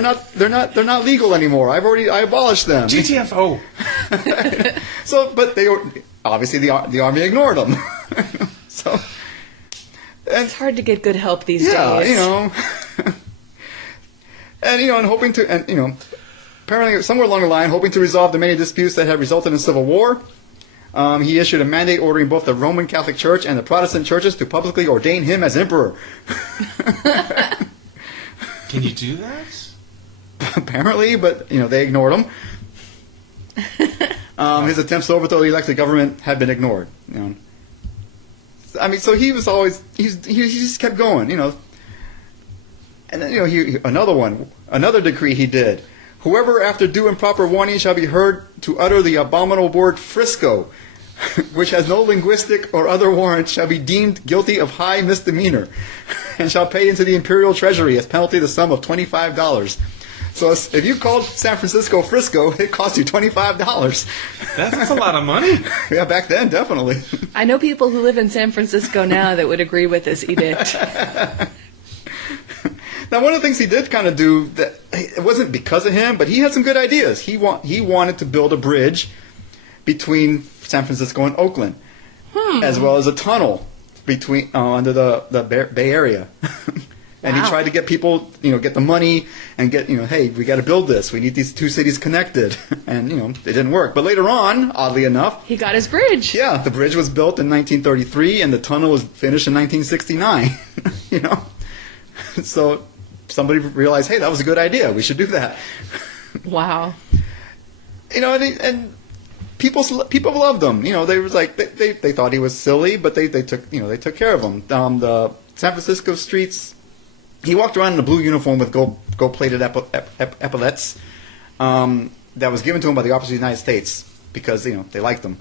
legal anymore. I abolished them. GTFO. So, but obviously the army ignored them. So. It's hard to get good help these days. And hoping to, apparently somewhere along the line, hoping to resolve the many disputes that had resulted in civil war, he issued a mandate ordering both the Roman Catholic Church and the Protestant churches to publicly ordain him as emperor. Can you do that? Apparently, but they ignored him. His attempts to overthrow the elected government had been ignored. I mean, so he was always he just kept going, And then another decree he did: whoever after due and proper warning shall be heard to utter the abominable word Frisco, which has no linguistic or other warrant, shall be deemed guilty of high misdemeanor, and shall pay into the imperial treasury as penalty the sum of $25. So if you called San Francisco Frisco, it cost you $25. That's a lot of money. Yeah, back then, definitely. I know people who live in San Francisco now that would agree with this edict. Now, one of the things he did kind of do, that it wasn't because of him, but he had some good ideas. He wanted to build a bridge between San Francisco and Oakland, as well as a tunnel between under the Bay Area. And he tried to get people, get the money and get, hey, we got to build this. We need these two cities connected. And, it didn't work. But later on, oddly enough, He got his bridge. yeah, the bridge was built in 1933 and the tunnel was finished in 1969. So somebody realized, hey, that was a good idea. We should do that. Wow. And people loved him. They was like they thought he was silly, but they took care of him. The San Francisco streets. He walked around in a blue uniform with gold-plated epaulets that was given to him by the officers of the United States because they liked him.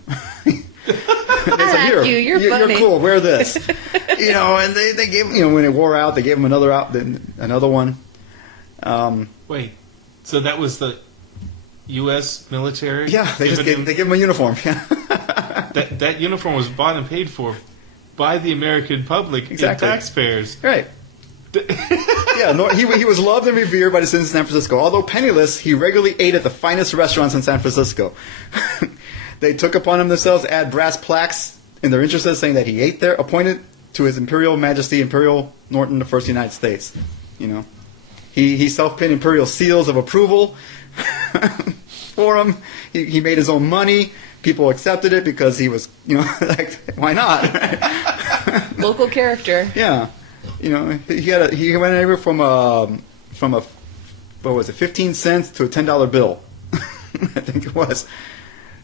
I like you. You're funny. You're cool. Wear this. And they gave him. When it wore out, they gave him another one. Wait, so that was the U.S. military? Yeah, they gave him a uniform. Yeah. that uniform was bought and paid for by the American public Exactly. and taxpayers. Right. Yeah, he was loved and revered by the citizens of San Francisco. Although penniless, he regularly ate at the finest restaurants in San Francisco. They took upon themselves to add brass plaques in their interests saying that he ate there, appointed to His Imperial Majesty Imperial Norton, the First United States. He self-pinned imperial seals of approval for him. He made his own money. People accepted it because he was, like, why not? Local character. Yeah. He went anywhere from a what was it, 15 cents to a $10 bill. I think it was.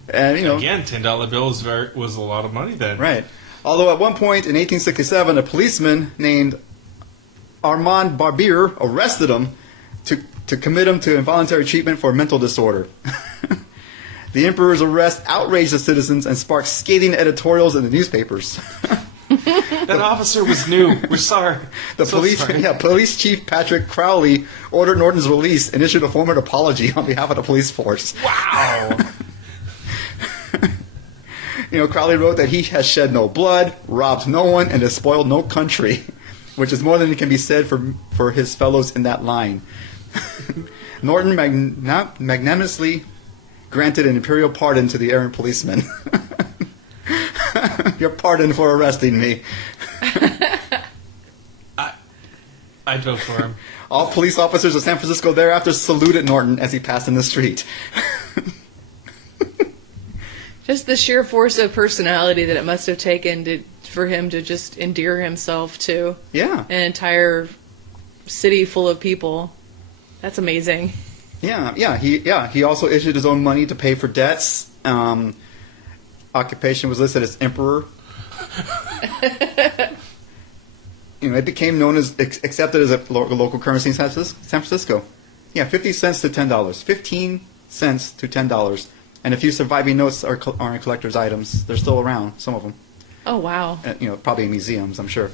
And Again, $10 bills was a lot of money then. right. Although at one point in 1867, a policeman named Armand Barbier arrested him to commit him to involuntary treatment for a mental disorder. The emperor's arrest outraged the citizens and sparked scathing editorials in the newspapers. That officer was new. We're sorry. Police Chief Patrick Crowley ordered Norton's release and issued a formal apology on behalf of the police force. Wow. Crowley wrote that he has shed no blood, robbed no one, and has spoiled no country, which is more than can be said for his fellows in that line. Norton magnanimously granted an imperial pardon to the errant policeman. Your pardon for arresting me. I'd vote for him. All police officers of San Francisco thereafter saluted Norton as he passed in the street. Just the sheer force of personality that it must have taken for him to just endear himself to Yeah. an entire city full of people. That's amazing. He also issued his own money to pay for debts. Occupation was listed as emperor. It became known as accepted as a local currency in San Francisco. Yeah, 50 cents to $10. 15 cents to $10. And a few surviving notes are in collector's items. They're still around, some of them. Oh, wow. Probably in museums, I'm sure.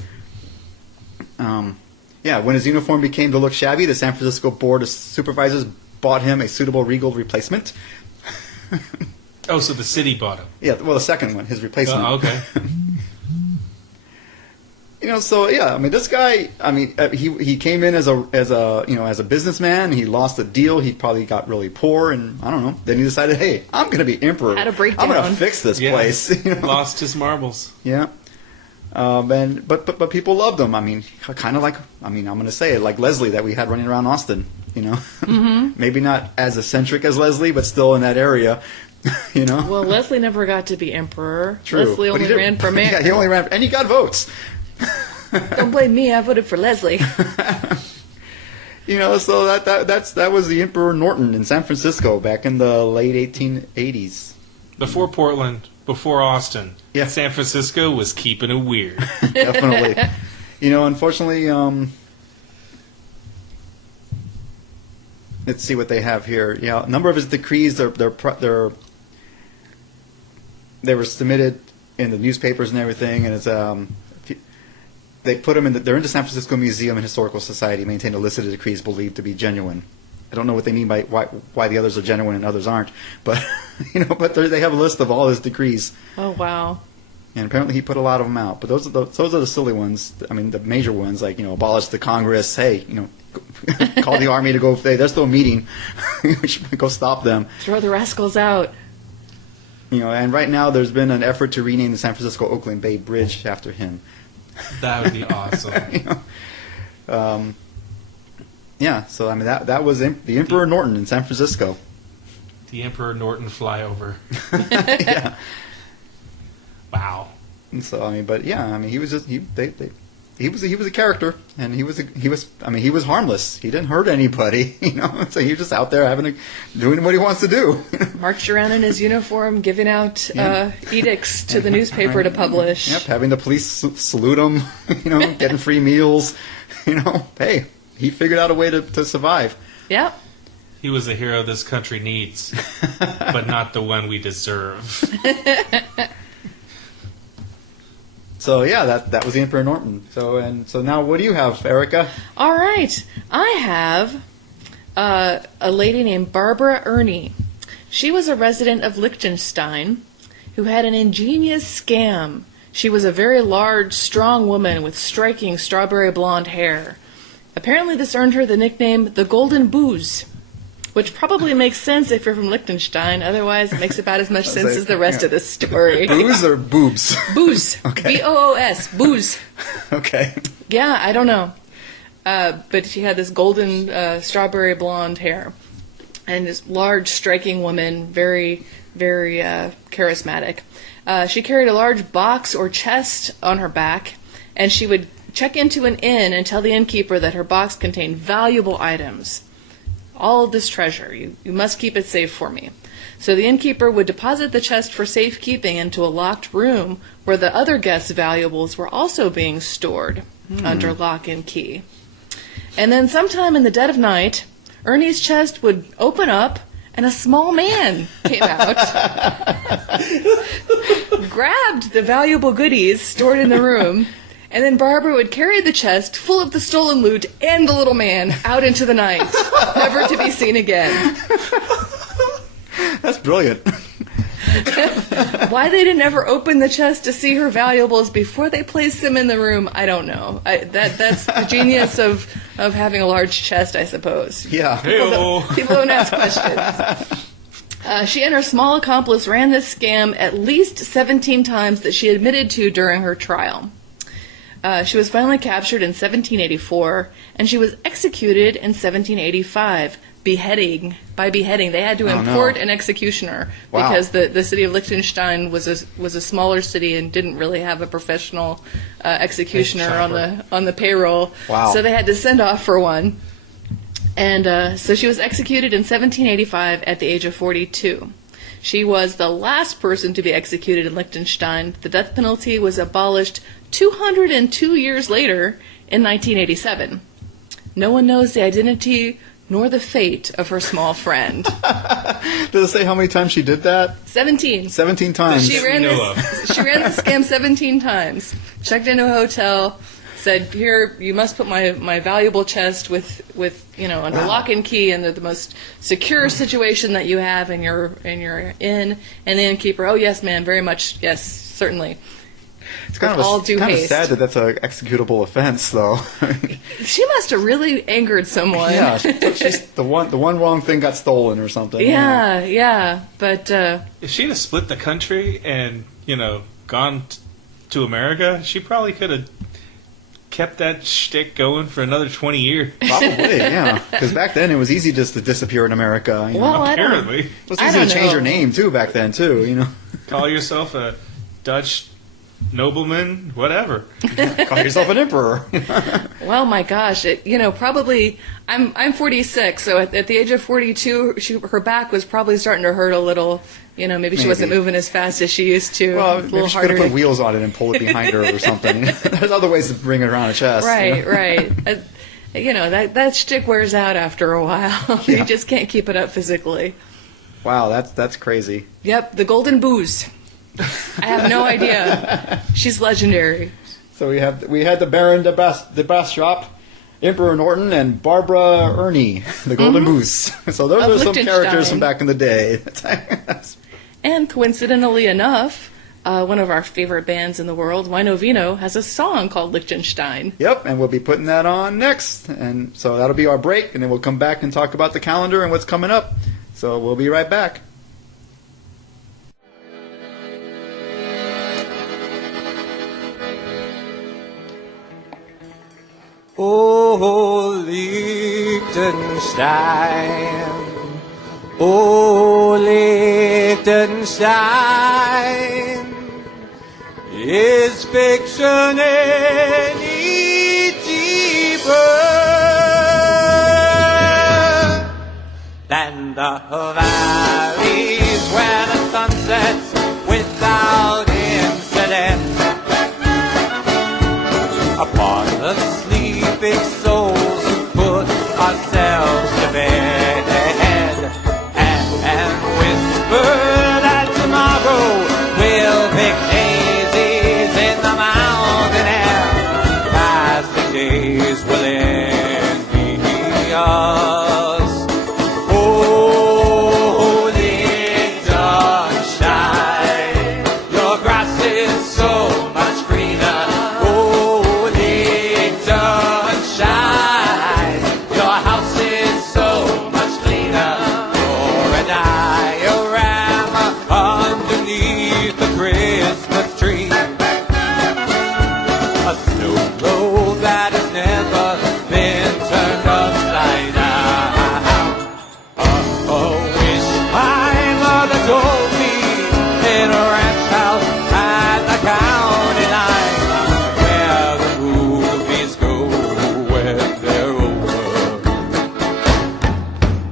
When his uniform became to look shabby, the San Francisco Board of Supervisors bought him a suitable regal replacement. Oh, so the city bought him. Yeah, well, the second one, his replacement. Oh, okay. This guy, he came in as a businessman. He lost a deal. He probably got really poor, and I don't know. Then he decided, hey, I'm going to be emperor. Had a breakdown. I'm going to fix this place. Lost his marbles. Yeah. But people loved him. Kind of like, I'm going to say it, like Leslie that we had running around Austin. Mm-hmm. Maybe not as eccentric as Leslie, but still in that area. Well, Leslie never got to be emperor. True. Leslie But he only did- ran for mayor. Yeah, he only ran, and he got votes. Don't blame me. I voted for Leslie. So that was the Emperor Norton in San Francisco back in the late 1880s. Before Portland, before Austin, Yeah. San Francisco was keeping it weird. Definitely. Unfortunately, let's see what they have here. Yeah, a number of his decrees, they're they were submitted in the newspapers and everything, and it's they put them in. They're in the San Francisco Museum and Historical Society, maintain a list of decrees believed to be genuine. I don't know what they mean by why the others are genuine and others aren't, but but they have a list of all his decrees. Oh wow. And apparently he put a lot of them out. But those are the silly ones. I mean, the major ones, like, abolish the Congress. Hey, call the army to go. Hey, they're still meeting. We should go stop them. Throw the rascals out. And right now there's been an effort to rename the San Francisco Oakland Bay Bridge after him. That would be awesome. Yeah, so I mean that was the Emperor Norton in San Francisco. The Emperor Norton flyover. Yeah. Wow. And so I mean, he was just he was a character, and he was harmless. He didn't hurt anybody, So he was just out there doing what he wants to do. Marched around in his uniform, giving out edicts to the newspaper to publish. Yep, having the police salute him, getting free meals, Hey, he figured out a way to survive. Yep. He was a hero this country needs, but not the one we deserve. So yeah, that was the Emperor Norton. So now what do you have, Erica? All right, I have a lady named Barbara Ernie. She was a resident of Liechtenstein who had an ingenious scam. She was a very large, strong woman with striking strawberry blonde hair. Apparently this earned her the nickname the Golden Booze, which probably makes sense if you're from Liechtenstein. Otherwise, it makes about as much sense as the rest of this story. Booze or boobs? Booze. Okay. B-O-O-S. Booze. Okay. Yeah, I don't know. But she had this golden strawberry blonde hair. And this large, striking woman, very, very charismatic. She carried a large box or chest on her back, and she would check into an inn and tell the innkeeper that her box contained valuable items. All of this treasure. You must keep it safe for me. So the innkeeper would deposit the chest for safekeeping into a locked room where the other guests' valuables were also being stored under lock and key. And then sometime in the dead of night, Ernie's chest would open up and a small man came out, grabbed the valuable goodies stored in the room, and then Barbara would carry the chest full of the stolen loot and the little man out into the night, never to be seen again. That's brilliant. Why they didn't ever open the chest to see her valuables before they placed them in the room, I don't know. That's the genius of having a large chest, I suppose. Yeah. People don't ask questions. She and her small accomplice ran this scam at least 17 times that she admitted to during her trial. She was finally captured in 1784, and she was executed in 1785. By beheading. They had to import an executioner because the city of Liechtenstein was a smaller city and didn't really have a professional executioner on the payroll. Wow. So they had to send off for one. And so she was executed in 1785 at the age of 42. She was the last person to be executed in Liechtenstein. The death penalty was abolished 202 years later in 1987. No one knows the identity nor the fate of her small friend. Does it say how many times she did that? 17. 17 times. She ran the scam 17 times. Checked into a hotel, said, "Here, you must put my valuable chest with under lock and key and the most secure situation that you have in your inn." And the innkeeper, "Oh yes, ma'am, very much, yes, certainly." It's kind of sad that that's an executable offense, though. She must have really angered someone. Yeah, she's the one wrong thing got stolen or something. Yeah. But if she'd have split the country and gone to America, she probably could have kept that shtick going for another 20 years. Probably, yeah. Because back then it was easy just to disappear in America. Well, apparently, it was easy to change your name too back then too. Call yourself a Dutch nobleman, whatever. Call yourself an emperor. Well, my gosh, probably I'm 46, so at the age of 42, her back was probably starting to hurt a little. Maybe she wasn't moving as fast as she used to. Well, maybe she could have put wheels on it and pull it behind her or something. There's other ways to bring it around a chest. Right. That shtick wears out after a while. Yeah. You just can't keep it up physically. Wow, that's crazy. Yep, the golden booze. I have no idea. She's legendary. So we had the Baron de Bastrop, Emperor Norton, and Barbara Ernie, the Golden Goose. So those Of are some characters Liechtenstein. from back in the day. And coincidentally enough, one of our favorite bands in the world, Wino Vino, has a song called Liechtenstein. Yep, and we'll be putting that on next. And so that'll be our break, and then we'll come back and talk about the calendar and what's coming up. So we'll be right back. Oh, Liechtenstein, oh, Liechtenstein, is fiction any deeper than the valleys where the sun sets without incident upon the sleeping souls who put ourselves to bed and whisper that tomorrow will pick daisies in the mountain air. Passing days will envy us. Oh, Liechtenstein, your grass is so much greener. Oh, Liechtenstein, your house is so much cleaner. You're a diorama underneath the Christmas tree. A snow globe that has never been turned upside down. A wish my mother told me in a ranch house at the county line, where the movies go when they're over.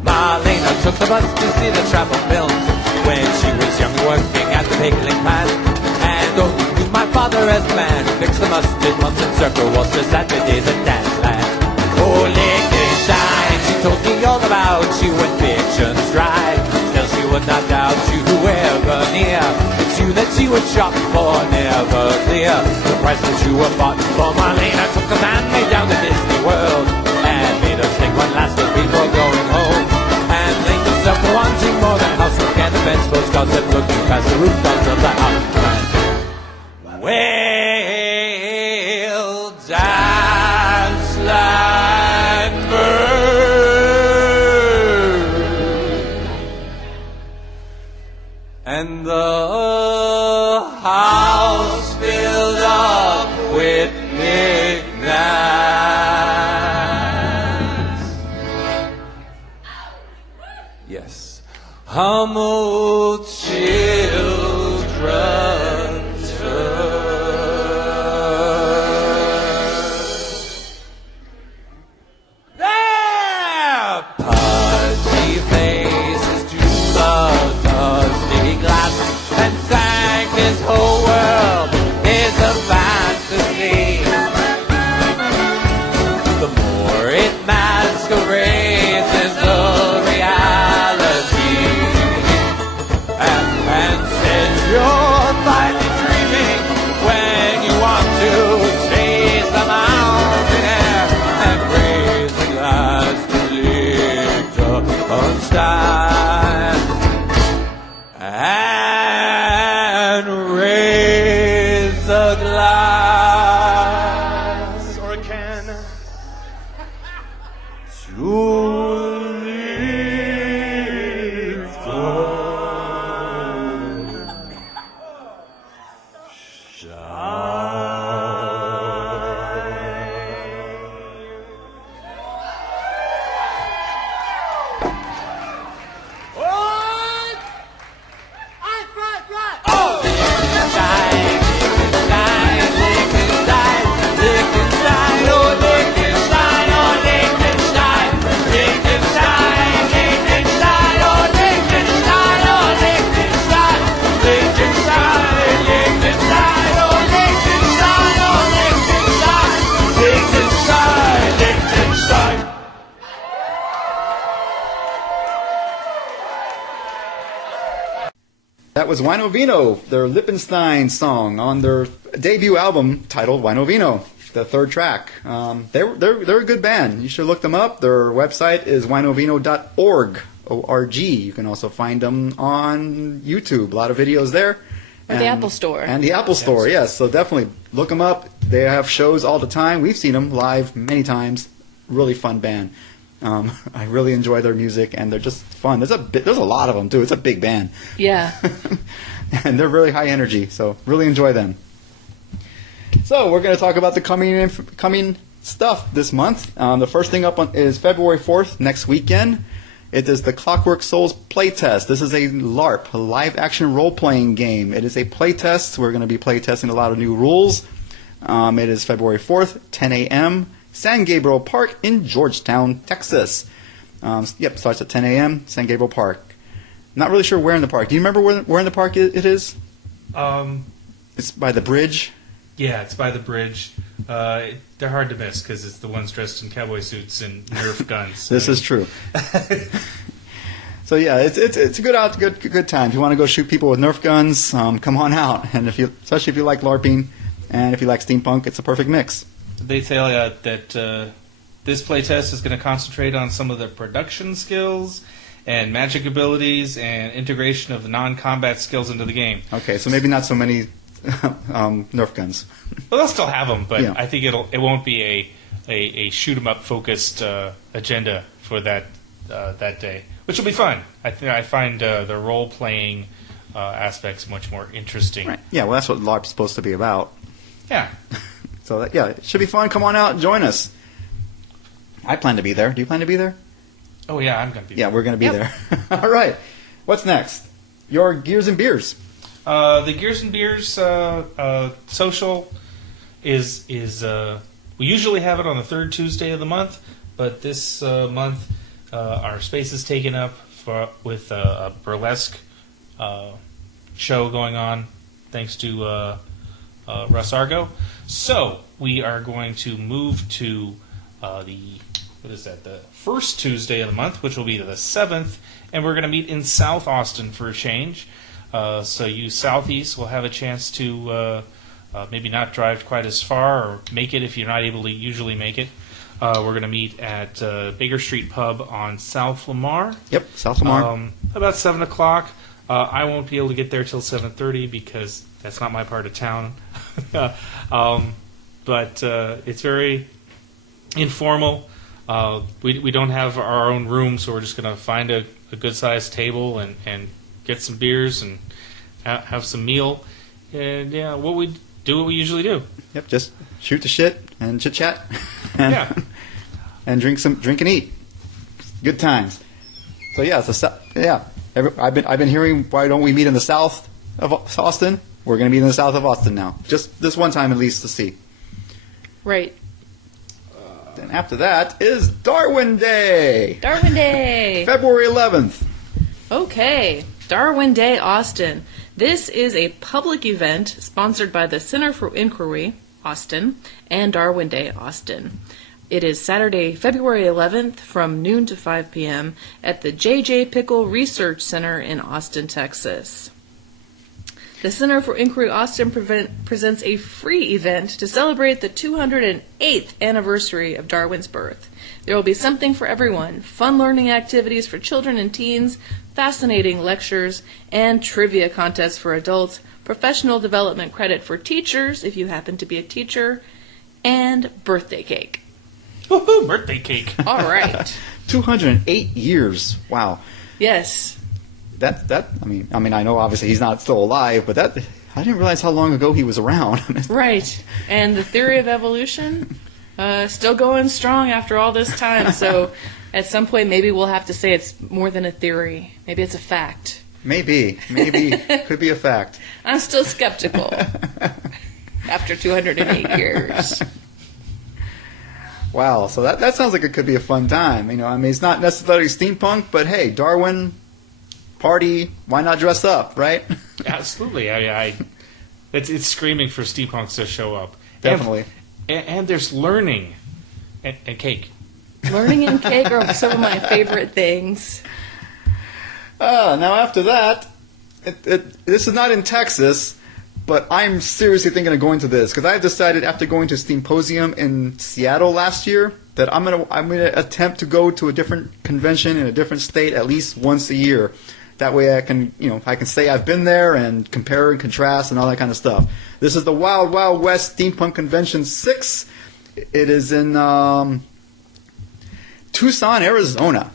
Marlena took the bus to see the travel films when she was young, working at the pickling plant. And only knew my father as the man who fixed the mustard, months and circle waltzes, Saturdays at dance land. Oh, Liechtenstein, she told me all about you when fictions dry. Still she would not doubt you ever near. It's you that she would shop for, never clear. The price that you were bought for. Marlena took the man-made down to Disney World and made us think one last look before going home. And linked herself to wanting more than housework and the bench boats, gossip looking past the rooftops of the house. Well, dance like birds, and the house filled up with knickknacks. Yes, humble children their pudgy faces to the dusty glass and sang his whole world is a fantasy. The more it masquerades as a reality, and says you're finally dreaming when you want to taste the mountain air and raise a glass to Liechtenstein and raise a glass or a can to That was Wino Vino, their Lippenstein song on their debut album titled Wino Vino, the third track. They're a good band. You should look them up. Their website is winovino.org. O-R-G. You can also find them on YouTube. A lot of videos there. Or the Apple Store. And the Apple Store, yes. So definitely look them up. They have shows all the time. We've seen them live many times. Really fun band. I really enjoy their music, and they're just fun. There's a lot of them, too. It's a big band. Yeah. And they're really high energy, so really enjoy them. So we're going to talk about the coming stuff this month. The first thing up is February 4th, next weekend. It is the Clockwork Souls playtest. This is a LARP, a live-action role-playing game. It is a playtest. We're going to be playtesting a lot of new rules. It is February 4th, 10 a.m., San Gabriel Park in Georgetown, Texas. Starts at 10 a.m., San Gabriel Park. Not really sure where in the park. Do you remember where in the park it is? It's by the bridge. Yeah, it's by the bridge. They're hard to miss because it's the ones dressed in cowboy suits and Nerf guns. This is true. So yeah, it's a good time. If you want to go shoot people with Nerf guns, come on out. And especially if you like LARPing and if you like steampunk, it's a perfect mix. They tell you that this playtest is going to concentrate on some of the production skills and magic abilities and integration of the non-combat skills into the game. Okay, so maybe not so many Nerf guns. Well, they'll still have them, but Yeah. I think it won't be a shoot 'em up focused agenda for that day, which will be fun. I find the role playing aspects much more interesting. Right. Yeah, well, that's what LARP's supposed to be about. Yeah. So it should be fun. Come on out and join us. I plan to be there. Do you plan to be there? Oh yeah, I'm going to be. Yeah, we're going to be there. All right. What's next? Your Gears and Beers. The Gears and Beers social is we usually have it on the third Tuesday of the month, but this month our space is taken up with a burlesque show going on, thanks to Russ Argo. So we are going to move to the first Tuesday of the month, which will be the 7th, and we're going to meet in South Austin for a change. So you Southeast will have a chance to maybe not drive quite as far or make it if you're not able to usually make it. We're going to meet at Baker Street Pub on South Lamar. Yep, South Lamar. About 7 o'clock. I won't be able to get there till 7:30 because that's not my part of town. But it's very informal. We don't have our own room, so we're just going to find a good-sized table and get some beers and have some meal. And yeah, what we usually do. Yep, just shoot the shit and chit-chat. Yeah. And drink and eat. Good times. So yeah, I've been hearing, why don't we meet in the south of Austin? We're going to meet in the south of Austin now. Just this one time at least to see. Right. Then after that is Darwin Day. Darwin Day. February 11th. Okay. Darwin Day Austin. This is a public event sponsored by the Center for Inquiry, Austin, and Darwin Day Austin. It is Saturday, February 11th from noon to 5 p.m. at the J.J. Pickle Research Center in Austin, Texas. The Center for Inquiry Austin presents a free event to celebrate the 208th anniversary of Darwin's birth. There will be something for everyone, fun learning activities for children and teens, fascinating lectures, and trivia contests for adults, professional development credit for teachers, if you happen to be a teacher, and birthday cake. Woohoo! Birthday cake. All right. 208 years. Wow. Yes. I mean, I know obviously he's not still alive, but I didn't realize how long ago he was around. Right. And the theory of evolution, still going strong after all this time. So at some point, maybe we'll have to say it's more than a theory. Maybe it's a fact. Maybe. Could be a fact. I'm still skeptical after 208 years. Wow, so that sounds like it could be a fun time. It's not necessarily steampunk, but hey, Darwin, party, why not dress up, right? Absolutely. It's screaming for steampunks to show up. Definitely. And there's learning and cake. Learning and cake are some of my favorite things. Now after that this is not in Texas, but I'm seriously thinking of going to this because I've decided after going to Steamposium in Seattle last year that I'm gonna attempt to go to a different convention in a different state at least once a year. That way I can say I've been there and compare and contrast and all that kind of stuff. This is the Wild Wild West Steampunk Convention 6. It is in Tucson, Arizona.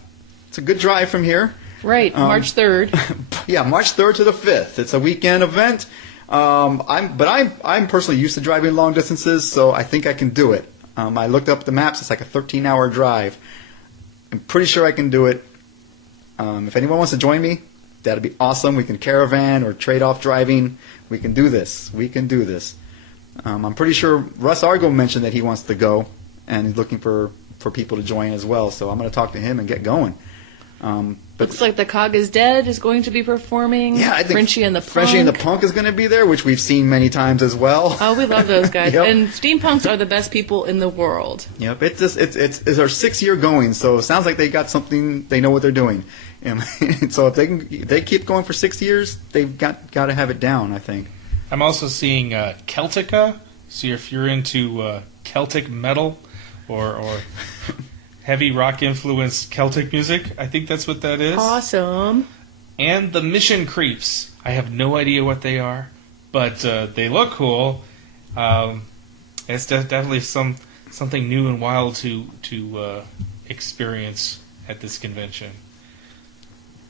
It's a good drive from here. Right, March 3rd. Yeah, March 3rd to the 5th. It's a weekend event. I'm personally used to driving long distances, so I think I can do it. I looked up the maps. It's like a 13-hour drive. I'm pretty sure I can do it. If anyone wants to join me, that'd be awesome. We can caravan or trade-off driving. We can do this. I'm pretty sure Russ Argo mentioned that he wants to go, and he's looking for people to join as well. So I'm going to talk to him and get going. Looks like the Cog is Dead is going to be performing. Yeah, I think Frenchie and the Punk. Frenchie and the Punk is going to be there, which we've seen many times as well. Oh, we love those guys. Yep. And steampunks are the best people in the world. Yep, it's our 6th year going, so it sounds like they got something. They know what they're doing. So if they keep going for 6 years, they've got to have it down, I think. I'm also seeing Celtica. So if you're into Celtic metal or heavy rock influenced Celtic music, I think that's what that is. Awesome. And the Mission Creeps. I have no idea what they are, but they look cool. It's definitely something new and wild to experience at this convention.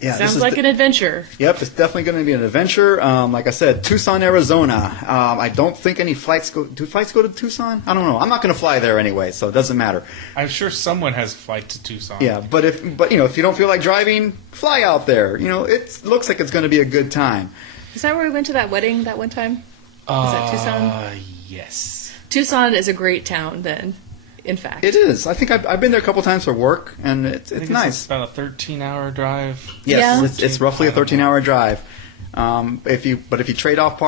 Yeah, Sounds like an adventure. Yep, it's definitely going to be an adventure. Like I said, Tucson, Arizona. I don't think any flights go. Do flights go to Tucson? I don't know. I'm not going to fly there anyway, so it doesn't matter. I'm sure someone has a flight to Tucson. Yeah, but if you don't feel like driving, fly out there. It looks like it's going to be a good time. Is that where we went to that wedding that one time? Is that Tucson? Yes. Tucson is a great town then, in fact. It is. I think I've been there a couple times for work, and it's nice. It's about a 13-hour drive. Yes, it's roughly a 13-hour drive. If you trade off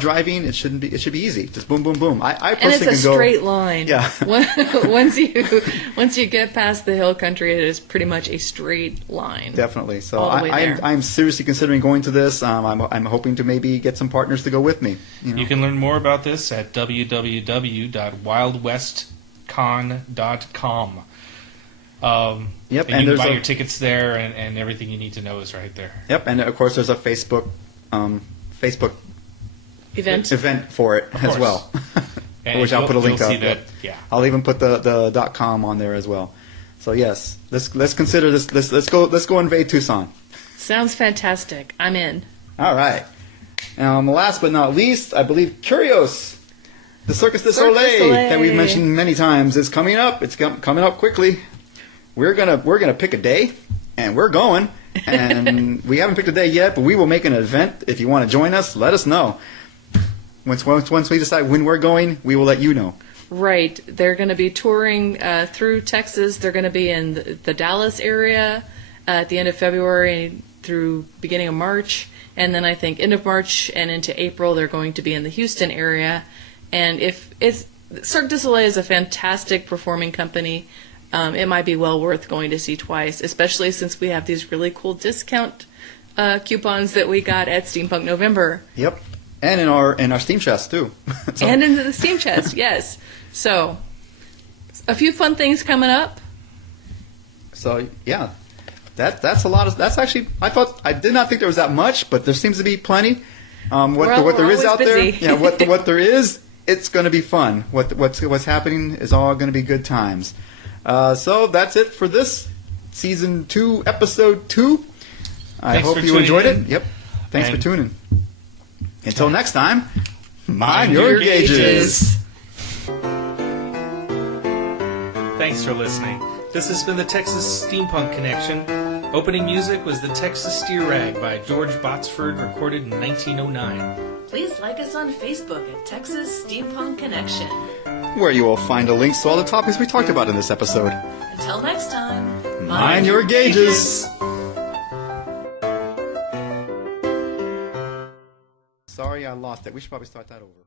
driving, it should be easy. Just boom, boom, boom. I personally and it's a can straight line. Yeah. once you get past the hill country, it is pretty much a straight line. Definitely. So all the way there. I'm seriously considering going to this. I'm hoping to maybe get some partners to go with me. You can learn more about this at www.wildwestcon.com. Yep, and you can buy your tickets there, and everything you need to know is right there. Yep, and of course there's a Facebook event for it as well, which I'll put a link up. That, yeah. I'll even put the .com on there as well. So yes, let's consider this. Let's go invade Tucson. Sounds fantastic. I'm in. All right. Last but not least, I believe Curios, the Circus du Soleil that we've mentioned many times, is coming up. It's coming up quickly. We're gonna pick a day, and we're going. And we haven't picked a day yet, but we will make an event. If you want to join us, let us know. Once we decide when we're going, we will let you know. Right. They're going to be touring through Texas. They're going to be in the Dallas area at the end of February through beginning of March. And then I think end of March and into April, they're going to be in the Houston area. And Cirque du Soleil is a fantastic performing company. It might be well worth going to see twice, especially since we have these really cool discount coupons that we got at Steampunk November. Yep, and in our Steamchest too. And in the Steamchest, yes. So, a few fun things coming up. So yeah, that's a lot of. That's actually I did not think there was that much, but there seems to be plenty. What there is out busy. there, yeah. What there is, it's going to be fun. What's happening is all going to be good times. So that's it for this Season 2, Episode 2. I hope you enjoyed it. Yep. Thanks for tuning. Until next time, mind your gauges. Thanks for listening. This has been the Texas Steampunk Connection. Opening music was The Texas Steer Rag by George Botsford, recorded in 1909. Please like us on Facebook at Texas Steampunk Connection. Where you will find the links to all the topics we talked about in this episode. Until next time, mind your gauges. Sorry I lost it. We should probably start that over.